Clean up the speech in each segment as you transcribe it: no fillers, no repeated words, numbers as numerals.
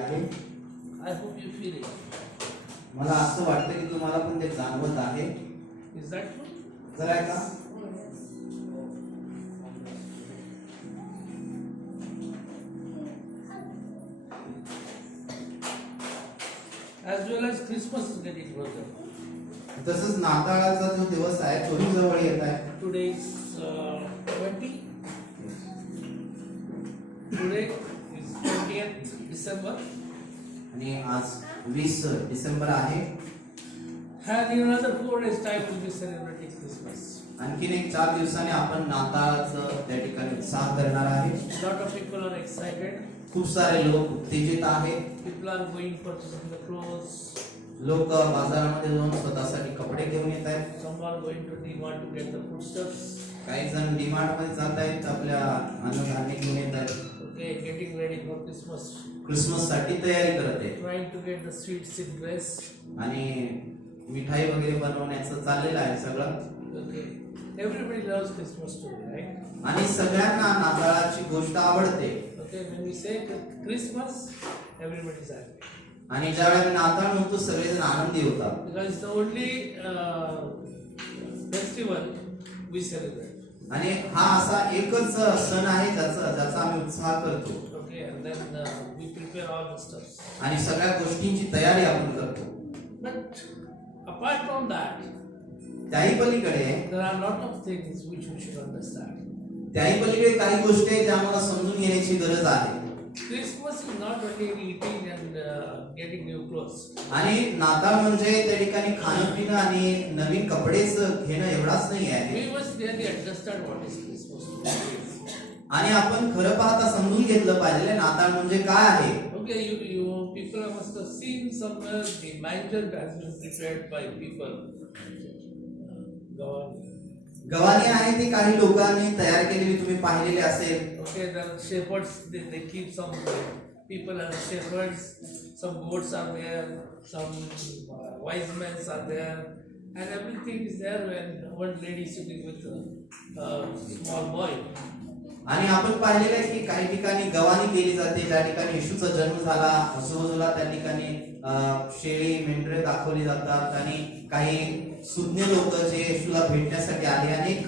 आहे. I hope you feel it. मला असं वाटतं की तुम्हाला पण ते जाणवत आहे. Is that true? जरा का As well as Christmas is getting closer. तसंच नाताळाचा जो दिवस आहे तोही जवळ येत आहे. Today is 20. Today is 20th December. आणि आज 20 डिसेंबर आहे. And in another 4 days time we'll be celebrating Christmas. आणखीन एक 4 दिवसांनी आपण नाताळाचं त्या ठिकाणी उत्साह करणार आहे. Lot of people are excited. खूप सारे लोक उत्तेजित आहेत. People are going purchasing the clothes. लोक बाजारामध्ये जाऊन स्वतःसाठी कपडे घेऊन येत आहेत. Some are going to DMart to get the foodstuffs. काही जण डीमार्ट मध्ये जात आहेत, आपल्या अन्नधान्य घेऊन येत आहेत. Okay, getting ready for Christmas. Christmas साठी तयारी करत आहेत Trying to get the sweets in place. आणि मिठाई वगैरे बनवण्याचं चाललेलं आहे सगळं. Okay. Everybody loves Christmas story, right? आणि सगळ्यांना नाताळाची गोष्ट आवडते. Okay, when we say Christmas, everybody is happy. आणि ज्यावेळेला नाताळ म्हणतो सगळेजण आनंदी होतात. Because it's the only festival we celebrate. आणि हा असा एकच सण आहे ज्याचा आम्ही उत्साह करतो. Okay, and then we prepare all the stuff. आणि सगळ्या गोष्टींची तयारी आपण करतो. But apart from that, त्याही पलीकडे there are a lot of things which we should understand. त्याही पलीकडे काही गोष्टी आहेत ज्या आम्हाला समजून घेण्याची गरज आहे. Christmas is not only eating and getting new clothes. आणि नाताळ म्हणजे त्या ठिकाणी खाणं पिणं आणि नवीन कपडेच घेणं एवढाच नाही आहे. We must really understand what is Christmas. आणि आपण खरं पाहता समजून घेतलं पाहिजे नाताळ म्हणजे काय आहे. Okay, you people must have seen somewhere the manger has been prepared by people. गव्हाणी आहे ती काही लोकांनी तयार केलेली तुम्ही पाहिलेली असेल. Okay, the shepherds they keep some people as shepherds. Some goats are there, some wise men are there, and everything is there. When one lady sitting with a small boy. आणि आपण पाहिलेलं आहे की काही ठिकाणी गव्हाणी केली जाते, ज्या ठिकाणी येशूचा जन्म झाला आजूबाजूला त्या ठिकाणी शेळी मेंढरे दाखवली जातात आणि काही सुज्ञ लोक जे येशूला भेटण्यासाठी आले आणि एक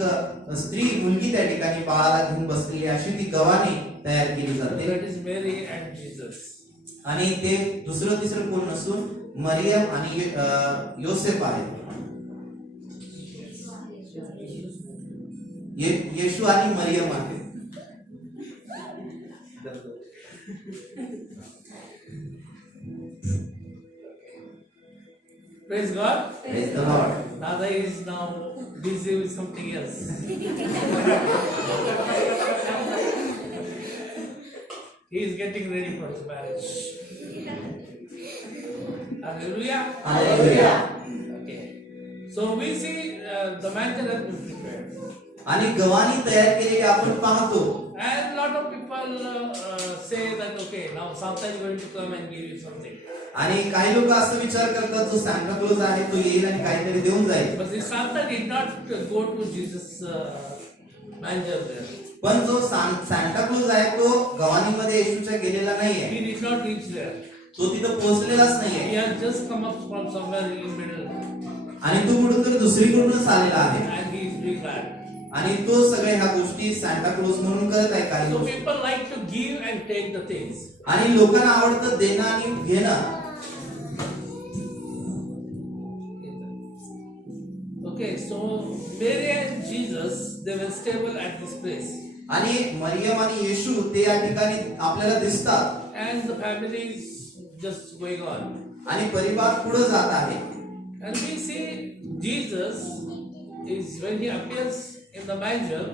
स्त्री मुलगी त्या ठिकाणी बाळाला घेऊन बसलेली अशी ती गव्हाणी तयार केली जाते. That is Mary and Jesus. आणि ते दुसरं तिसरं कोण नसून मरियम आणि योसेफ आहे. येशू आणि मरियम आहे. Praise God. Praise the Lord. Nada is now busy with something else. He is getting ready for his marriage. Hallelujah. Hallelujah. Okay. So we see the manger has been prepared. आणि गव्हाणी तयार केलेली आपण पाहतो. And a lot of people say that okay, now Santa is going to come and give you something. आणि काही लोक असं विचार करतात जो सांता क्लॉज आहे तो येईल आणि काहीतरी देऊन जाईल. But the Santa did not go to Jesus manger there. पण जो सांता क्लॉज आहे तो गव्हाणीमध्ये येशूच्या गेलेला नाहीये. He did not reach there. तो तिथं पोहोचलेलाच He नाहीये. has just come up from somewhere in middle. आणि तो कुठून तर दुसरीकडूनच आलेला आहे. And he is doing that. आणि तो सगळ्या ह्या गोष्टी सांता क्लॉज म्हणून करत आहे काही So लोक. people like to give and take the things. आणि लोकांना आवडतं देणं आणि घेणं. Okay, so Mary and Jesus they were stable at this place. आणि मरियम आणि येशू ते या ठिकाणी आपल्याला दिसतात. And the family is just going on. आणि परिवार पुढे जात आहे. And we see Jesus is when he appears in the manger.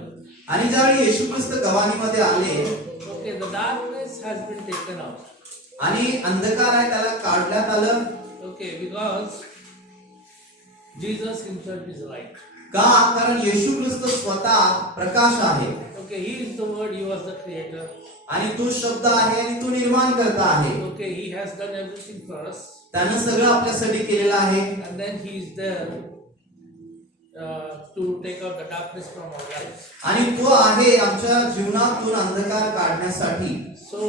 आणि ज्यावेळी येशू ख्रिस्त गव्हाणीमध्ये आले, Okay, the darkness has been taken out. आणि अंधकार आहे त्याला काढण्यात आलं. Okay, because Jesus himself is light. का? कारण येशू ख्रिस्त स्वतः प्रकाश आहे. Okay, he is the word, he was the creator. आणि तो शब्द आहे आणि तो निर्माण करता आहे. Okay, he has done everything for us. त्यानं सगळं आपल्यासाठी केलेलं आहे. And then he is there to take out the darkness from our lives. आणि तो आहे आमच्या जीवनातून अंधकार काढण्यासाठी. So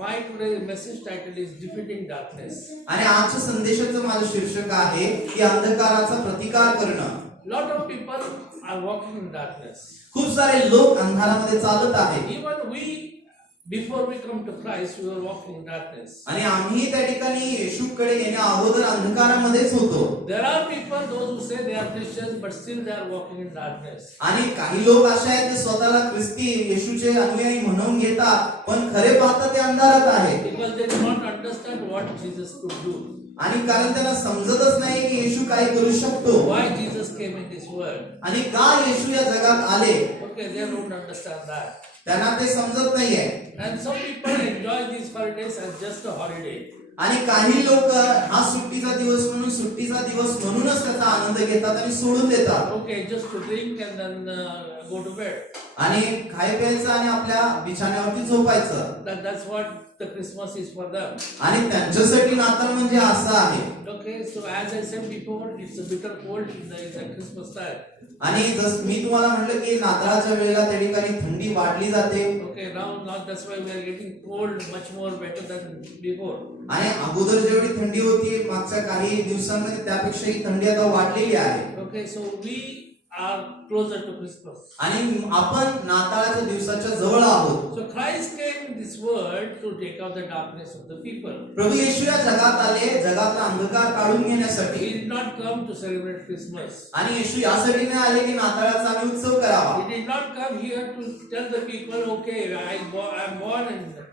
my today's message title is Defeating Darkness. आणि आजच्या संदेशाचं माझं शीर्षक आहे की अंधकाराचा प्रतिकार करणं. Lot of people are walking in darkness. खूप सारे लोक अंधारामध्ये चालत आहेत. Even we, before we come to Christ, we were walking in darkness. आणि आम्ही त्या ठिकाणी येशूकडे येण्या अगोदर अंधकारामध्येच होतो. There are people, those who say they are Christians, but still they are walking in darkness. आणि काही लोक असे आहेत ते स्वतःला ख्रिस्ती येशूचे अनुयायी म्हणून घेतात, पण खरे पाहता ते अंधारात आहेत. Because they do not understand what Jesus could do. आणि कारण त्यांना समजतच नाही की येशू काय करू शकतो. Why Jesus came in this world. आणि का येशू या जगात आले Okay, they don't understand that. त्यांना ते समजत नाहीये. And some people enjoy these holidays as just a holiday. आणि काही लोक हा सुट्टीचा दिवस म्हणून सुट्टीचा दिवस म्हणूनच त्याचा आनंद घेतात आणि सोडून देतात. Okay, just to drink and then go to bed. आणि खाय प्यायचं आणि आपल्या बिछाण्यावरती झोपायचं. That's what the Christmas is for them. आणि त्यांच्यासाठी नाताळ म्हणजे असं आहे. Okay, so as I said before, it's a bitter cold in the Christmas time. आणि जस मी तुम्हाला म्हटलं की नाताळाच्या वेळेला त्या ठिकाणी थंडी वाढली जाते. Okay, now that's why we are getting cold much more better than before. आणि अगोदर जेवढी थंडी होती मागच्या काही दिवसांमध्ये त्यापेक्षा ही थंडी आता वाढलेली आहे. Okay, so we are closer to Christmas. आणि आपण नाताळाच्या दिवसाच्या जवळ आहोत. So Christ came in this world to take out the darkness of the people. प्रभू येशू या जगात आले जगातला अंधकार काढून घेण्यासाठी. He did not come to celebrate Christmas. आणि येशू यासाठी नाही आले की नाताळाचा आम्ही उत्सव करावा. He did not come here to tell the people, okay, I'm born and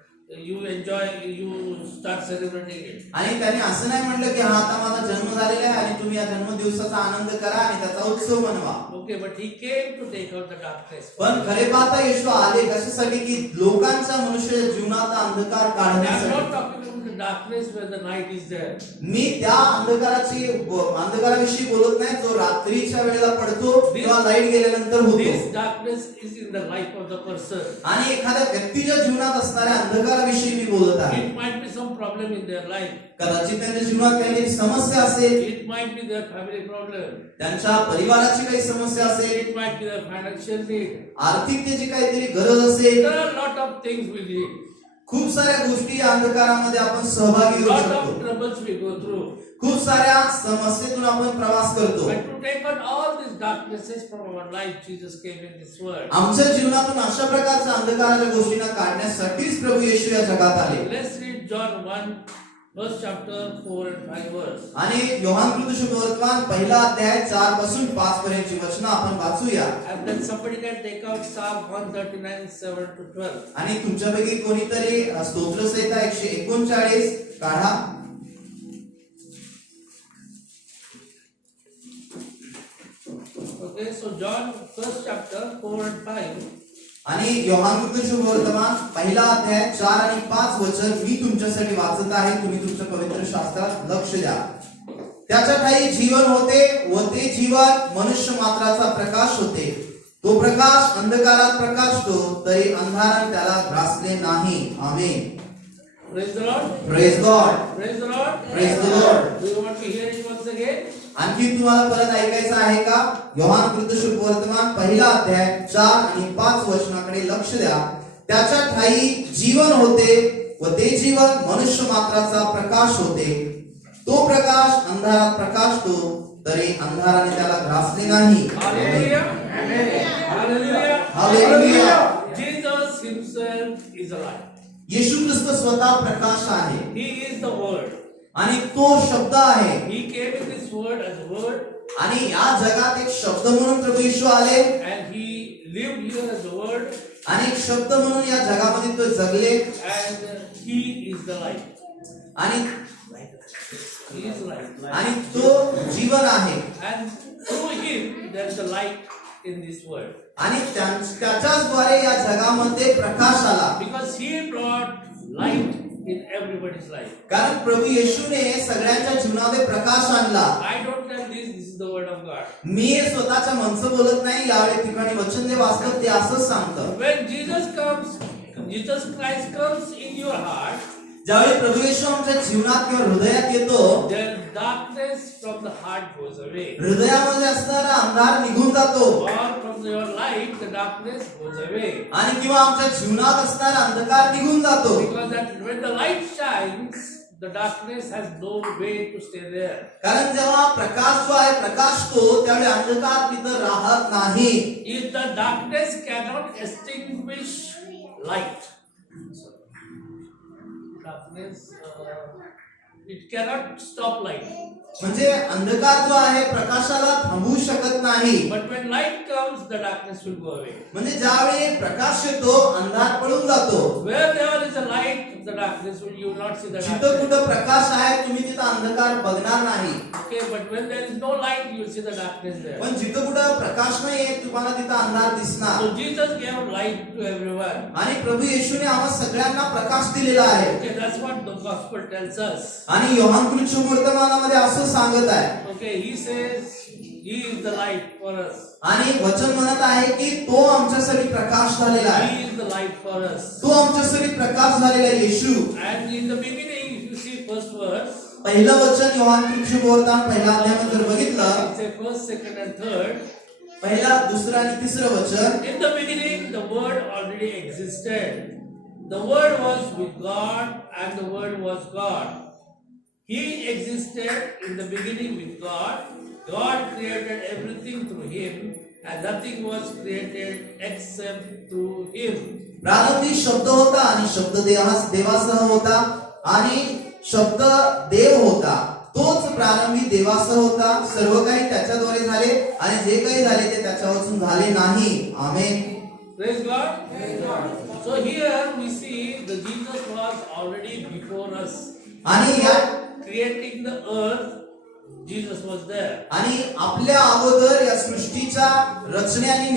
you enjoy, you start celebrating it. आणि त्याने असं नाही म्हटलं की हा आता माझा जन्म झालेला आहे आणि तुम्ही या जन्मदिवसाचा आनंद करा आणि त्याचा उत्सव मनवा. Okay, but he came to take out the darkness. पण खरे पाहता येशू आले कशासाठी की लोकांच्या मनुष्य जीवनाचा अंधकार I'm काढण्यासाठी. not talking about the darkness where the night is there. मी त्या अंधकाराविषयी बोलत नाही जो रात्रीच्या वेळेला पडतो किंवा लाईट गेल्यानंतर होतो. This darkness is in the life of the person. आणि एखाद्या व्यक्तीच्या जीवनात असणाऱ्या अंधकाराविषयी मी बोलत आहे. It might be some problem in their life. कदाचित त्यांच्या जीवनात काहीतरी समस्या असेल. It might be their family problem. त्यांच्या परिवाराची काही समस्या असेल. It might be their financial need. आर्थिकतेची काहीतरी गरज असेल. There are a lot of things we need. खूप साऱ्या गोष्टी या अंधकारामध्ये आपण सहभागी होऊ Lot of शकतो. troubles we go through. खूप साऱ्या समस्येतून आपण प्रवास करतो. But to take out all these darknesses from our life, Jesus came in this world. आमच्या जीवनातून अशा प्रकारच्या अंधकाराच्या गोष्टींना काढण्यासाठीच प्रभू येशू या जगात आले. Let's read John 1, first chapter 4 and 5 verse. आणि योहानकृत शुभवर्तमान पहिला अध्याय 4 पासून 5 पर्यंतची वचनं आपण वाचूया. And then somebody can take out Psalm 139, 7 to 12. आणि तुमच्यापैकी कोणीतरी स्तोत्रसंहिता 139 काढा. Okay, so John, first chapter 4 and 5. आणि योहानकृत शुभवर्तमान पहिला अध्याय 4 आणि 5 वचन मी तुमच्यासाठी वाचत आहे. तुम्ही तुमच्या पवित्र शास्त्रात लक्ष द्या. त्याच्या ठायी जीवन होते व ते जीवन मनुष्य मात्राचा प्रकाश होते. तो प्रकाश अंधकारात प्रकाशतो तरी अंधाराने त्याला ग्रासले नाही. आमेन. Praise the Lord. Praise God. Praise the Lord. Praise the Lord. Do you want to hear it once again? आणखी तुम्हाला परत ऐकायचं आहे का? योहानकृत शुभवर्तमान पहिला अध्याय 4 आणि 5 वचनाकडे लक्ष द्या. त्याच्या ठायी जीवन होते व ते जीवन मनुष्य मात्राचा प्रकाश होते. तो प्रकाश अंधारात प्रकाशतो तरी अंधाराने त्याला ग्रासले नाही. Hallelujah. Hallelujah. Hallelujah. Jesus himself is alive. येशू ख्रिस्त स्वतः प्रकाश आहे He is the word. आणि तो शब्द आहे. He came in this world as a word आणि या जगात एक शब्द म्हणून प्रभू येशू आले and he lived here as a word आणि एक शब्द म्हणून या जगामध्ये तो जगले and he is the light. आणि He is light. आणि तो जीवन आहे. And through him there is a light in this world. आणि त्याच्याच द्वारे या जगामध्ये प्रकाश आला. Because he brought light in everybody's life. कारण प्रभू येशूने सगळ्यांच्या जीवनामध्ये प्रकाश आणला. I don't tell this is the word of God. मी हे स्वतःच्या मनचं बोलत नाही. यावेळी ठिकाणी वचन जे वाचतं ते असंच सांगतं. When Jesus Christ comes in your heart, ज्यावेळी प्रभू येशू आमच्या जीवनात किंवा हृदयात येतो, then darkness from the heart goes away. हृदयामध्ये असणारा अंधार निघून जातो, Or from your life, the darkness goes away. आणि किंवा आमच्या जीवनात असणारा अंधकार निघून जातो. Because that when the light shines, the darkness has no way to stay there. कारण जेव्हा प्रकाश जो आहे प्रकाशतो, त्यावेळी अंधकार तिथं राहत नाही. If the darkness cannot extinguish light, darkness, it cannot stop light. म्हणजे अंधकार जो आहे प्रकाशाला थांबवू शकत नाही. But when light comes, the darkness will go away. म्हणजे ज्यावेळी प्रकाश येतो, अंधार पळून जातो. Where there is a light, the darkness will, you will not see the जिथं darkness. कुठं प्रकाश आहे, तुम्ही तिथं अंधकार बघणार नाही. Okay, but when there is no light, you will see the darkness there. पण जिथं कुठं प्रकाश नाहीये, तुम्हाला तिथं अंधार दिसणार. So Jesus gave light to everyone. आणि प्रभू येशूने आम्हा सगळ्यांना प्रकाश दिलेला आहे. Okay, that's what the gospel tells us. आणि योहान कृष्ण वर्तमानामध्ये असं सांगत आहे. Okay, he says he is the light for us. आणि वचन म्हणत आहे की तो आमच्यासाठी प्रकाश झालेला आहे. He is the light for us. तो आमच्यासाठी प्रकाश झालेला आहे येशू. And in the beginning, if you see first verse, पहिलं वचन योहान कृष्ण वर्तमान पहिला अध्यायामध्ये जर बघितलं, it's a first, second, and third. पहिला, दुसरं आणि तिसरं वचन. In the beginning, the Word already existed. The Word was with God, and the Word was God. He existed in the beginning with God. God created everything through Him, and nothing was created except through Him. प्रारंभी शब्द होता आणि शब्द देवासह होता आणि शब्द देव होता. तोच प्रारंभी देवासह होता. सर्व काही त्याच्याद्वारे झाले आणि जे काही झाले ते त्याच्यापासून झाले नाही. आमेन. Praise God. Praise God. So here we see that Jesus was already before us. आणि या Creating the earth, Jesus was there. आणि आपल्या अगोदर या सृष्टीच्या रचने आणि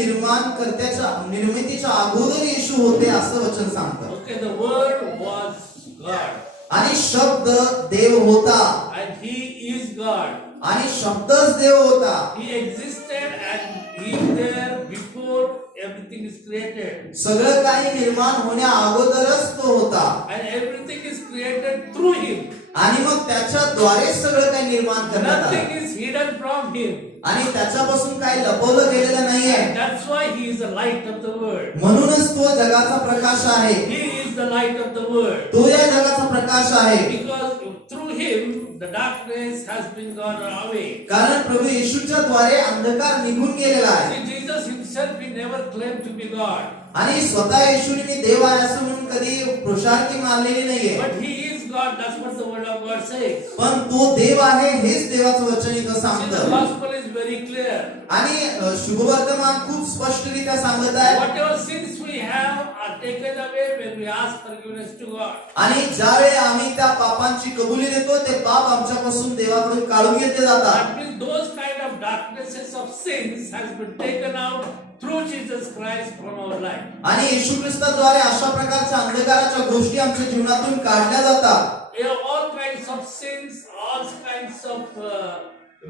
निर्मितीच्या अगोदर येशू होते असं वचन सांगतं. Okay, the Word was God. आणि शब्द देव होता. And He is God. आणि शब्दच देव होता. He existed and He is there before everything is created. सगळं काही निर्माण होण्या अगोदरच तो होता. And everything is created through Him. आणि मग त्याच्याद्वारे सगळं काही निर्माण करण्यात Nothing आलं. is hidden from Him. आणि त्याच्यापासून काही लपवलं गेलेलं नाहीये. And that's why He is the light of the world. म्हणूनच तो जगाचा प्रकाश आहे. He is the light of the world. तो या जगाचा प्रकाश आहे. Because through Him, the darkness has been gone away. कारण प्रभू येशूच्या द्वारे अंधकार निघून गेलेला आहे. See, Jesus Himself, He never claimed to be God. आणि स्वतः येशूने मी देव आहे असं म्हणून कधी पुरुषार्थी मानलेली नाहीये. But He is God. That's what the Word of God says. पण तो देव आहे हेच देवाचं वचन इथं See, the सांगतं. gospel is very clear. आणि शुभवर्तमान खूप स्पष्टरित्या सांगत आहे. Whatever sins we have are taken away when we ask forgiveness to God. आणि ज्यावेळी आम्ही त्या पापांची कबुली देतो ते पाप आमच्यापासून देवाकडून काढून घेतले जातात. That means those kind of darknesses of sins has been taken out through Jesus Christ from our life. आणि येशू ख्रिस्ताद्वारे अशा प्रकारच्या अंधकाराच्या गोष्टी आमच्या जीवनातून काढल्या जातात. All kinds of sins, all kinds of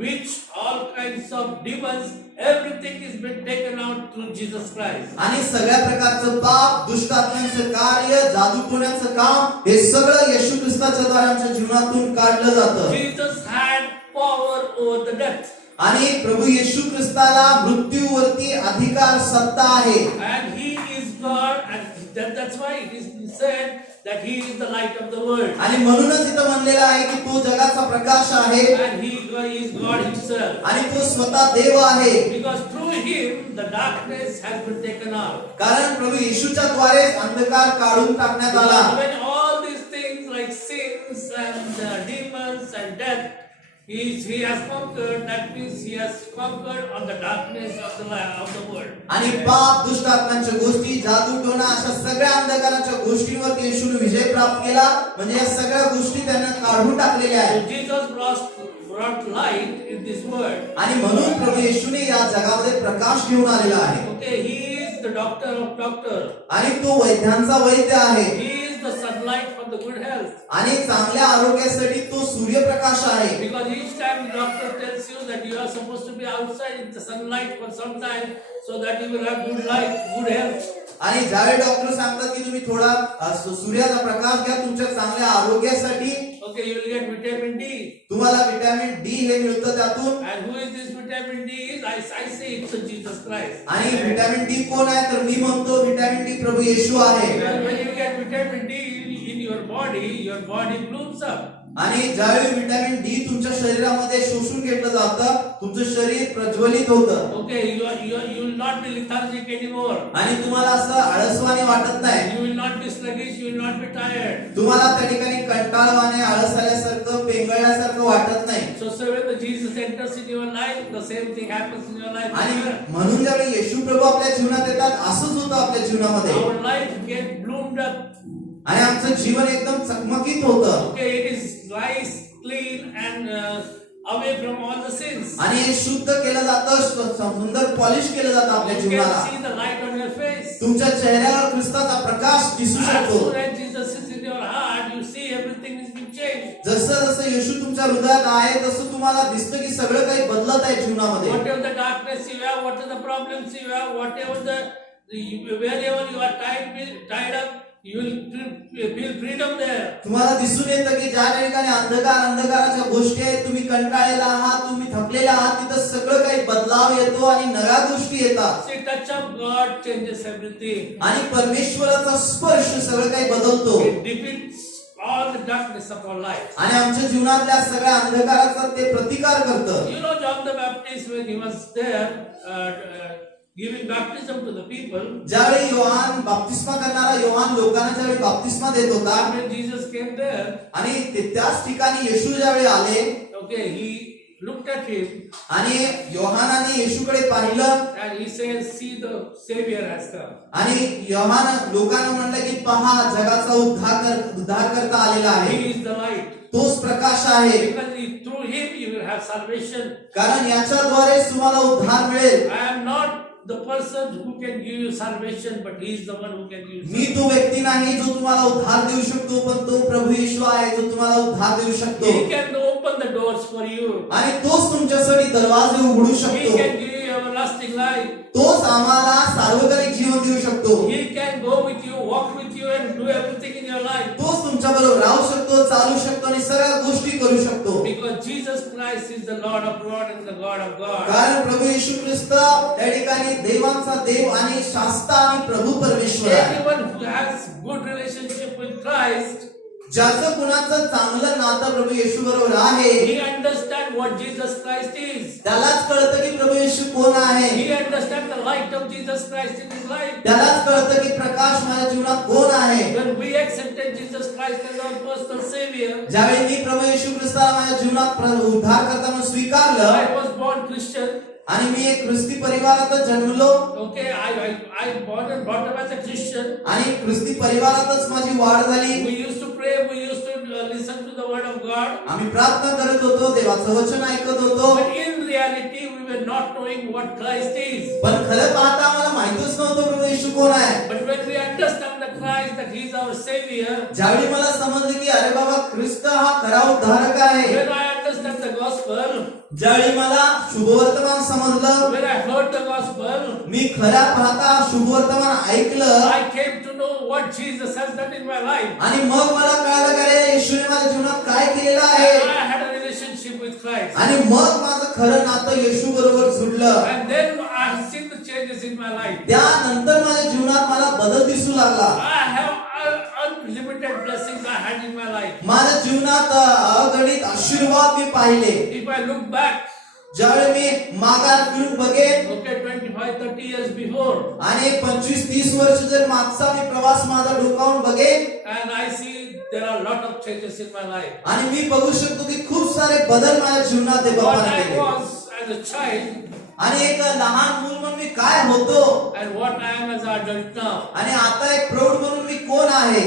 witch, all kinds of demons, everything is been taken out through Jesus Christ. आणि सगळ्या प्रकारचं पाप, दुष्ट आत्म्यांचं कार्य, जादूटोण्याचं काम हे सगळं येशू ख्रिस्ताच्या द्वारे आमच्या जीवनातून काढलं जातं. Jesus had power over the death. आणि प्रभू येशू ख्रिस्ताला मृत्यूवरती अधिकार सत्ता आहे. And He is God, and that's why it is said that He is the light of the world. आणि म्हणूनच इथं म्हणलेलं आहे की तो जगाचा प्रकाश आहे. And He is God Himself. आणि तो स्वतः देव आहे. Because through Him the darkness has been taken out. कारण प्रभू येशूच्या द्वारे अंधकार काढून टाकण्यात आला. When all these things like sins and demons and death, He has conquered. That means He has conquered on the darkness of the world. आणि पाप, दुष्ट आत्म्यांच्या गोष्टी, जादूटोणा अशा सगळ्या अंधकाराच्या गोष्टींवर येशूने विजय प्राप्त केला. म्हणजे या सगळ्या गोष्टी त्याने काढून टाकलेल्या आहेत. So Jesus brought light in this world. आणि म्हणून प्रभू येशूने या जगामध्ये प्रकाश घेऊन आलेला आहे. Okay, He is the doctor of doctors. आणि तो वैद्यांचा वैद्य आहे. He is the sunlight for the good health. आणि चांगल्या आरोग्यासाठी तो सूर्यप्रकाश आहे. Because each time the doctor tells you that you are supposed to be outside in the sunlight for some time so that you will have good life, good health. आणि ज्यावेळी doctor सांगतात की तुम्ही थोडा सूर्याचा प्रकाश घ्या तुमच्या चांगल्या आरोग्यासाठी, Okay, you will get vitamin D. तुम्हाला व्हिटॅमिन डी हे मिळतं त्यातून. And who is this vitamin D? I say it's a Jesus Christ. आणि व्हिटॅमिन डी कोण आहे तर मी म्हणतो व्हिटॅमिन डी प्रभू येशू आहे. When you get vitamin D in your body blooms up. आणि ज्यावेळी व्हिटॅमिन डी तुमच्या शरीरामध्ये शोषून घेतलं जातं तुमचं शरीर प्रज्वलित होतं. Okay, you will not be lethargic anymore. आणि तुम्हाला असं आळसवाणे वाटत नाही. You will not be sluggish. You will not be tired. तुम्हाला त्या ठिकाणी कंटाळवाणे आळस आल्यासारखं पेंगळल्यासारखं वाटत नाही. So when the Jesus enters in your life, the same thing happens in your life. आणि म्हणून ज्यावेळी येशू प्रभू आपल्या जीवनात येतात असंच होतं आपल्या जीवनामध्ये. Our life get bloomed up. आणि आमचं जीवन एकदम चकमकीत होतं. Okay, it is nice, clean, and away from all the sins. आणि हे शुद्ध केलं जातं, सुंदर पॉलिश केलं जातं आपल्या You जीवनाला. can see the light on your face. तुमच्या चेहऱ्यावर ख्रिस्ताचा प्रकाश दिसू As शकतो. soon as Jesus is in your heart, you see everything is being changed. जसं जसं येशू तुमच्या हृदयात आहे तसं तुम्हाला दिसतं की सगळं काही बदलत आहे जीवनामध्ये. Whatever the darkness you have, whatever the problems you have, whatever wherever you are tied up, you will feel freedom there. तुम्हाला दिसून येतं की ज्या ठिकाणी अंधकाराच्या गोष्टी आहेत, तुम्ही कंटाळलेला आहात, तुम्ही थकलेला आहात, तिथं सगळं काही बदलाव येतो आणि नव्या गोष्टी येतात. See, touch of God changes everything. आणि परमेश्वराचा स्पर्श सगळं काही बदलतो. It defeats all the darkness of our life. आणि आमच्या जीवनातल्या सगळ्या अंधकाराचा ते प्रतिकार करतं. You know, John the Baptist, when he was there giving baptism to the people, ज्यावेळी योहान बाप्तिस्मा करणारा योहान लोकांना ज्यावेळी बाप्तिस्मा देत होता when Jesus came there, आणि त्याच ठिकाणी येशू ज्यावेळी आले okay, he looked at him आणि योहानाने येशूकडे पाहिलं and he says, see, the Savior has come. आणि योहान लोकांना म्हणलं की पहा जगाचा उद्धार करता आलेला He आहे. is the light. तोच प्रकाश आहे. Because through him you will have salvation. कारण याच्याद्वारे तुम्हाला उद्धार मिळेल. I am not the person who can give you salvation, but he is the one who can give you मी तो व्यक्ती नाही जो तुम्हाला उद्धार देऊ शकतो, पण तो प्रभू येशू आहे जो तुम्हाला उद्धार देऊ शकतो. He can open the doors for you. आणि तोच तुमच्यासाठी दरवाजे उघडू He शकतो. can give you everlasting life. तोच आम्हाला सार्वजनिक जीवन देऊ शकतो. He can go with you, walk with you, and do everything in your life. तोच तुमच्या बरोबर राहू शकतो, चालू शकतो आणि सगळ्या गोष्टी करू शकतो. Because Jesus Christ is the Lord of Lords and the God of God. कारण प्रभू येशू ख्रिस्त त्या ठिकाणी देवांचा देव आणि शास्ता आणि प्रभू परमेश्वर आहे. Anyone who has good relationship with Christ, ज्याचं कुणाचं चांगलं नातं प्रभू येशू बरोबर आहे, he understands what Jesus Christ is. त्यालाच कळतं की प्रभू येशू कोण आहे. He understands the light of Jesus Christ in his life. त्यालाच कळतं की प्रकाश माझ्या जीवनात कोण आहे. When we accepted Jesus Christ as our personal Savior, ज्यावेळी मी प्रभू येशू ख्रिस्ताला माझ्या जीवनात उद्धार करताना स्वीकारलं I was born Christian. आणि मी एक ख्रिस्ती परिवारातच जन्मलो Okay, I born and brought up as a Christian. आणि ख्रिस्ती परिवारातच माझी वाढ झाली. We used to pray, we used to listen to the word of God. आम्ही प्रार्थना करत होतो, देवाचं वचन ऐकत होतो. But in reality, we were not knowing what Christ is. पण खरं पाहता आम्हाला माहितच नव्हतं प्रभू येशू कोण आहे. But when we understand the Christ, that He is our Savior, ज्यावेळी मला समजलं की अरे बाबा ख्रिस्त हा खरा उद्धारक आहे, when I understand the gospel, ज्यावेळी मला शुभवर्तमान समजलं, when I heard the gospel, मी खऱ्या पाहता शुभवर्तमान ऐकलं I came to know what Jesus has done in my life. आणि मग मला कळलं की अरे येशूने माझ्या जीवनात काय केलेलं आहे. I had a relationship with Christ. आणि मग माझं खरं नातं येशू बरोबर जुडलं. And then I have seen the changes in my life. त्यानंतर माझ्या जीवनात मला बदल दिसू लागला. I have unlimited blessings I had in my life. माझ्या जीवनात अगणित आशीर्वाद मी पाहिले. If I look back, ज्यावेळी मी मागार फिरून बघेन okay, 25-30 years before, आणि 25-30 वर्ष जर मागचा मी प्रवास माझा डोकावून बघेन and I see there are a lot of changes in my life. आणि मी बघू शकतो की खूप सारे बदल माझ्या जीवनात What बाबाने I केले. was as a child आणि एक लहान मूल म्हणून मी काय होतो and what I am as an adult now. आणि आता एक प्रौढ म्हणून मी कोण आहे.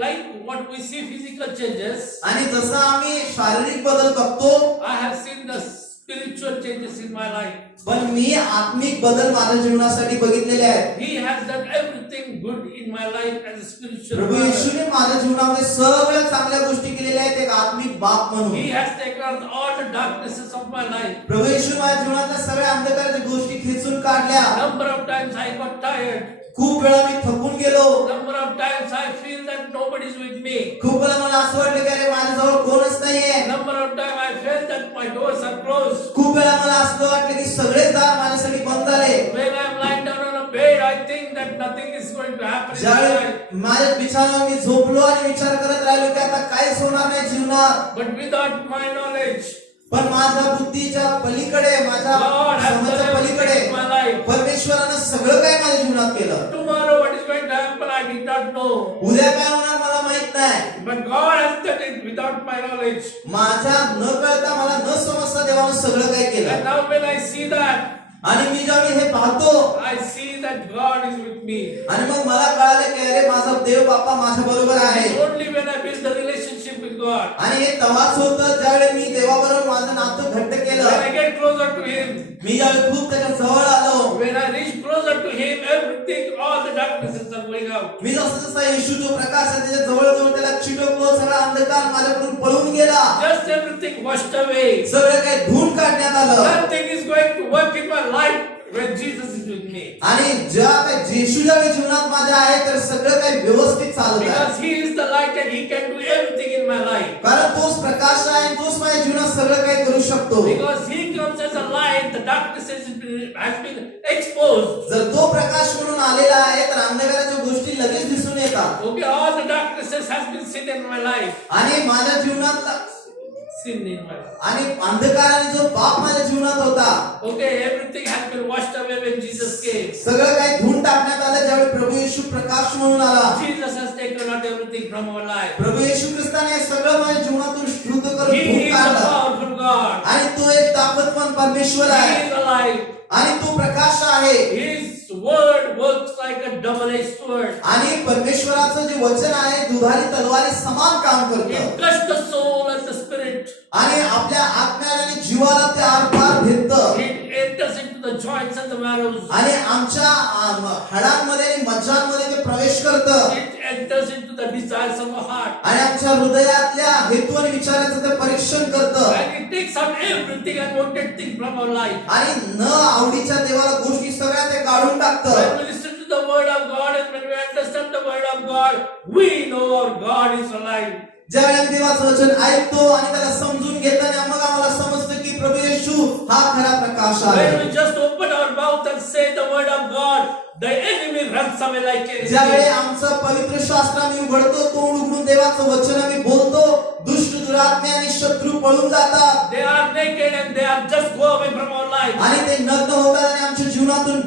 Like what we see physical changes, आणि जसं आम्ही शारीरिक बदल बघतो, I have seen the spiritual changes in my life. पण मी आत्मिक बदल माझ्या जीवनासाठी बघितलेले आहेत. He has done everything good in my life as a spiritual Prabhu father. येशूने माझ्या जीवनामध्ये सगळ्या चांगल्या गोष्टी केलेल्या आहेत एक आत्मिक बाप म्हणून. He has taken out all the darknesses of my life. प्रभू येशू माझ्या जीवनातल्या सगळ्या अंधकाराच्या गोष्टी खेचून काढल्या. Number of times I got tired. खूप वेळा मी थकून गेलो. Number of times I feel that nobody is with me. खूप वेळा मला असं वाटलं की अरे माझ्याजवळ कोणच नाहीये. Number of times I felt that my doors are closed. खूप वेळा मला असं वाटलं की सगळेच दार माझ्यासाठी बंद झाले. When I am lying down on a bed, I think that nothing is going to happen in my life. ज्यावेळी माझ्या बिछाण्यावर मी झोपलो आणि विचार करत राहिलो की आता काहीच होणार नाही जीवनात. But without my knowledge, पण माझ्या बुद्धीच्या पलीकडे, माझ्या God has done समजाच्या everything पलीकडे in my life. परमेश्वरानं सगळं काही माझ्या जीवनात केलं. Tomorrow what is going to happen, I did not know. उद्या काय होणार मला माहित नाही. But God has done it without my knowledge. माझ्या न कळता, मला न समजता देवानं सगळं काही And केलं. now when I see that, आणि मी ज्यावेळी हे पाहतो I see that God is with me. आणि मग मला कळालं की अरे माझा देव बाप्पा माझ्या बरोबर आहे. Only when I build the relationship with God, आणि हे तेव्हाच होतं ज्यावेळी मी देवाबरोबर माझं नातं घट्ट when केलं. I get closer to Him, मी ज्यावेळी खूप त्याच्या जवळ आलो, when I reach closer to Him, everything, all the darknesses are going out. मी जसं जसा येशू जो प्रकाश आहे त्याच्या जवळ जवळ त्याला चिटकलो, सगळा अंधकार माझ्याकडून पळून गेला. Just everything washed away. सगळं काही धुवून काढण्यात आलं. Nothing is going to work in my life when Jesus is with me. आणि ज्या काही येशू ज्यावेळी जीवनात माझ्या आहे तर सगळं काही व्यवस्थित चालत आहे. Because He is the light and He can do everything in my life. कारण तोच प्रकाश आहे आणि तोच माझ्या जीवनात सगळं काही करू शकतो. Because He comes as a light, the darkness has been exposed. जर तो प्रकाश म्हणून आलेला आहे तर अंधकाराच्या गोष्टी लगेच दिसून येतात. Okay, all the darknesses has been sin in my life. आणि माझ्या जीवनात Sin in my life. आणि अंधकाराने जो पाप माझ्या जीवनात होता Okay, everything has been washed away when Jesus came. सगळं काही धुवून टाकण्यात आलं ज्यावेळी प्रभू येशू प्रकाश म्हणून आला. Jesus has taken out everything from our life. प्रभू येशू ख्रिस्ताने हे सगळं माझ्या जीवनातून शुद्ध करून He धुवून is a काढलं. powerful God. आणि तो एक ताकदवान परमेश्वर He आहे is alive. आणि तो प्रकाश आहे. His word works like a double-edged sword. आणि परमेश्वराचं जे वचन आहे दुधारी तलवारी समान काम It करतं cuts the soul and the spirit. आणि आपल्या आत्म्याला आणि जीवाला ते आरपार भेटतं It enters into the joints and the marrows. आणि आमच्या हाडांमध्ये आणि मज्जांमध्ये ते प्रवेश करतं It enters into the desires of our heart. आणि आमच्या हृदयातल्या हेतू आणि विचारांचं ते परीक्षण करतं And it takes out everything unwanted thing from our life. आणि न आवडीच्या देवाला गोष्टी सगळ्या ते काढून टाकतं. When we listen to the word of God and when we understand the word of God, we know our God is alive. ज्यावेळी आम्ही देवाचं वचन ऐकतो आणि त्याला समजून घेताना मग आम्हाला समजतं की प्रभू येशू हा खरा प्रकाश आहे. When we just open our mouth and say the word of God, the enemy runs away like ज्यावेळी anything. आमचं पवित्र शास्त्र आम्ही उघडतो, तोंड उघडून देवाचं वचन आम्ही बोलतो, दुष्ट दुरात्मे आणि शत्रू पळून जातात They are naked and they are just go away from our life. आणि ते नग्न होतात आणि आमच्या जीवनातून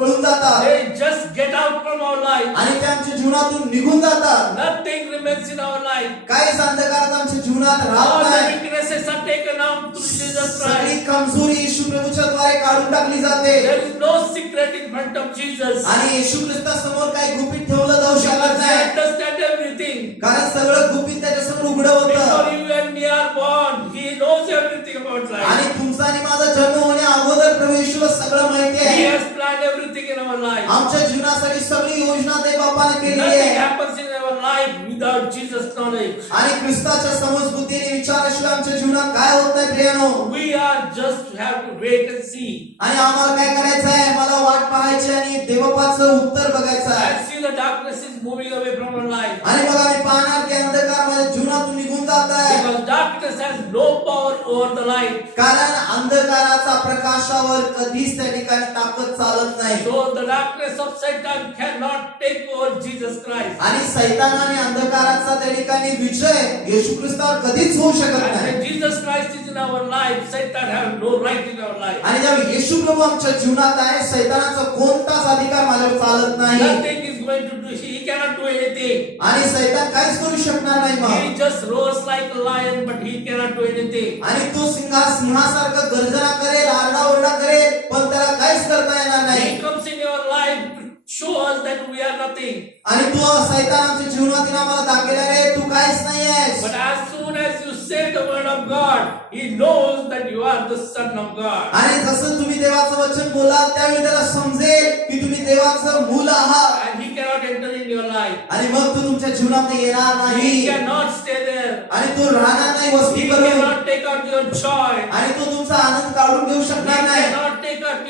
पळून जातात They just get out from our life. आणि ते आमच्या जीवनातून निघून जातात. Nothing remains in our life. काहीच अंधकारात आमच्या जीवनात All राहत the नाही. weaknesses are taken out through Jesus सगळी Christ. कमजोरी येशू प्रभूच्या द्वारे काढून टाकली जाते There is no secret in front of Jesus. आणि येशू ख्रिस्तासमोर काही गुपित ठेवलं जाऊ शकत Because He नाही understands everything. कारण सगळं गुपित त्याच्यासमोर उघडं होतं. Before you and me are born, He knows everything about life. आणि तुमचा आणि माझा जन्म होण्या अगोदर प्रभू येशूला सगळं माहिती He आहे. has planned everything in our life. आमच्या जीवनासाठी सगळी योजना ते बापाने केलेली Nothing आहे happens in our life without Jesus' knowledge. आणि ख्रिस्ताच्या समज बुद्धीने विचाराशिवाय आमच्या जीवनात काय होत नाही प्रियानो. We are just have to wait and see. आणि आम्हाला काय करायचं आहे, मला वाट पाहायची आणि देवबापाचं उत्तर बघायचं आहे. And see the darkness is moving away from our life. आणि मग आम्ही पाहणार की अंधकार माझ्या जीवनातून निघून जात आहे. Because darkness has no power over the light. कारण अंधकाराचा प्रकाशावर कधीच त्या ठिकाणी ताकद चालत नाही. So the darkness of Satan cannot take over Jesus Christ. आणि सैतानाने अंधकाराचा त्या ठिकाणी विजय येशू ख्रिस्तावर कधीच होऊ शकत And नाही. when Jesus Christ is in our life, Satan has no right in our life. आणि जेव्हा येशू प्रभू आमच्या जीवनात आहे, सैतानाचा कोणताच अधिकार माझ्यावर चालत नाही Nothing is going to do. He cannot do anything. आणि सैतान काहीच करू शकणार नाही. He मग just roars like a lion, but he cannot do anything. आणि तो सिंहासारखा गर्जना करेल, आरडाओरडा करेल, पण त्याला काहीच करता येणार नाही. He comes in your life to show us that we are nothing. आणि तो सैतान आमच्या जीवनात आम्हाला दाखवला रे तू काहीच नाही आहेस. But as soon as you say the word of God, he knows that you are the son of God. आणि जसं तुम्ही देवाचं वचन बोलाल त्यावेळी त्याला समजेल की तुम्ही देवाचं मूल आहात And he cannot enter in your life. आणि मग तो तुमच्या जीवनात येणार He नाही cannot stay there. आणि तो राहणार नाही वस्ती He करून cannot take out your joy. आणि तो तुमचा आनंद काढून घेऊ He शकणार नाही. cannot take out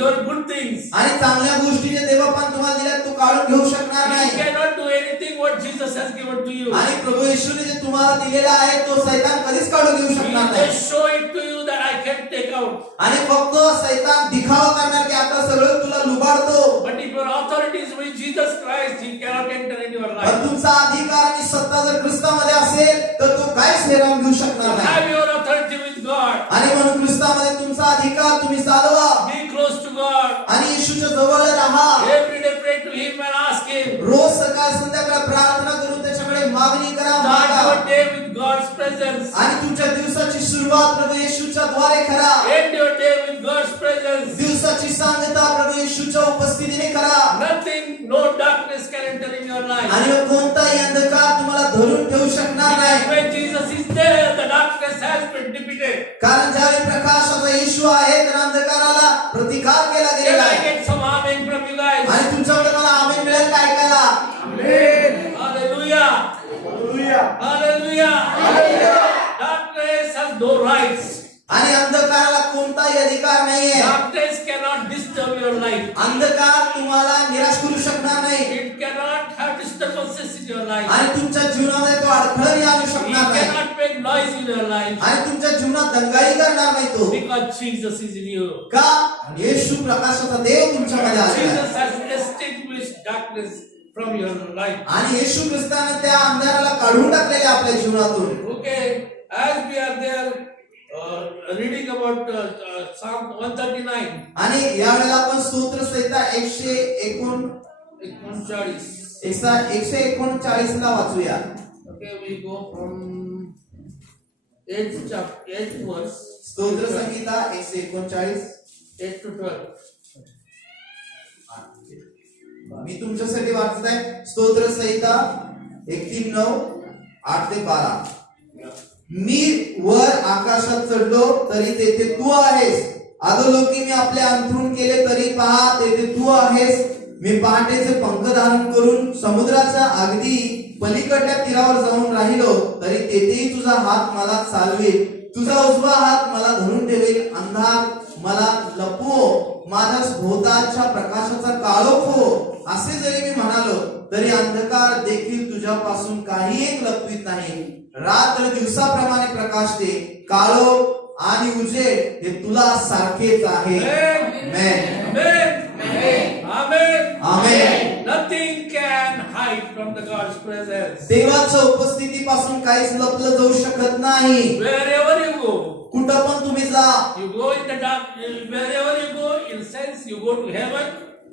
your good things. आणि चांगल्या गोष्टी जे देवपान तुम्हाला दिल्या तू काढून घेऊ शकणार You नाही. cannot do anything what Jesus has given to you. आणि प्रभू येशूने जे तुम्हाला दिलेला आहे तो सैतान कधीच काढून घेऊ He शकणार नाही. just show it to you that I can take out. आणि फक्त सैतान दिखावा करणार की आता सगळं तुला लुबाडतो. But if your authority is with Jesus Christ, he cannot enter into your पण life. तुमचा अधिकार आणि सत्ता जर ख्रिस्तामध्ये असेल तर तो काहीच हेरावून घेऊ शकणार नाही. Have your authority with God. आणि म्हणून ख्रिस्तामध्ये तुमचा अधिकार तुम्ही चालवा Be close to God. आणि येशूच्या जवळ राहा. Every day pray to him and ask him. रोज सकाळ संध्याकाळ प्रार्थना करून त्याच्याकडे मागणी करा, Start मागा. your day with God's presence. आणि तुमच्या दिवसाची सुरुवात प्रभू येशूच्या द्वारे करा. End your day with God's presence. दिवसाची सांगता प्रभू येशूच्या उपस्थितीने करा. Nothing, no darkness can enter in your life. आणि मग कोणताही अंधकार तुम्हाला धरून ठेवू शकणार नाही. When Jesus is there, the darkness has been defeated. कारण ज्यावेळी प्रकाशाचा येशू आहे तर अंधकाराला प्रतिकार केला Can गेलेला I आहे. get some amen from you guys? आणि तुमच्याकडे मला आमेन मिळेल काय ऐकायला. Hallelujah. Hallelujah. Darkness has no rights. आणि अंधकाराला कोणताही अधिकार नाहीये. Darkness cannot disturb your life. अंधकार तुम्हाला निराश करू शकणार नाही. It cannot have disturbances in your life. आणि तुमच्या जीवनामध्ये तो अडथळा आणू It शकणार नाही. cannot make noise in your life आणि तुमच्या जीवनात दंगाई करणार नाही तो. because Jesus is in you. का येशू प्रकाशाचा देव तुमच्यामध्ये आलेला आहे. Jesus has extinguished darkness from your life. आणि येशू ख्रिस्ताने त्या अंधाराला काढून टाकलेले आपल्या जीवनातून. Okay, as we are there reading about Psalm 139. आणि यावेळेला आपण स्तोत्र संहिता 139 ला वाचूया. Okay, we go from 8th verse, स्तोत्र संहिता 139 8 to 12. मी तुमच्यासाठी वाचत आहे. स्तोत्र संहिता 139 8 ते 12. मी वर आकाशात चढलो तरी तेथे तू आहेस. अधोलोकी मी आपले अंथरूण केले तरी पहा तेथे तू आहेस. मी पहाटेचे पंख धारण करून समुद्राच्या अगदी पलीकडल्या तीरावर जाऊन राहिलो तरी तेथेही तुझा हात मला चालवेल. तुझा उजवा हात मला धरून ठेवेल. अंधार मला लपवो, माझ्या भोवतालच्या प्रकाशाचा काळोख हो. असे जरी मी म्हणालो तरी अंधकार देखील तुझ्यापासून काही एक लपवित नाही. रात्र दिवसाप्रमाणे प्रकाशते, काळोख आणि उजेड हे तुला सारखेच आहे. Amen. Amen. Amen. Amen. Amen. Nothing can hide from the God's presence. देवाच्या उपस्थितीपासून काहीच लपलं जाऊ शकत नाही. Wherever you go, कुठं पण तुम्ही जा. you go in the dark. Wherever you go, in sense, you go to heaven.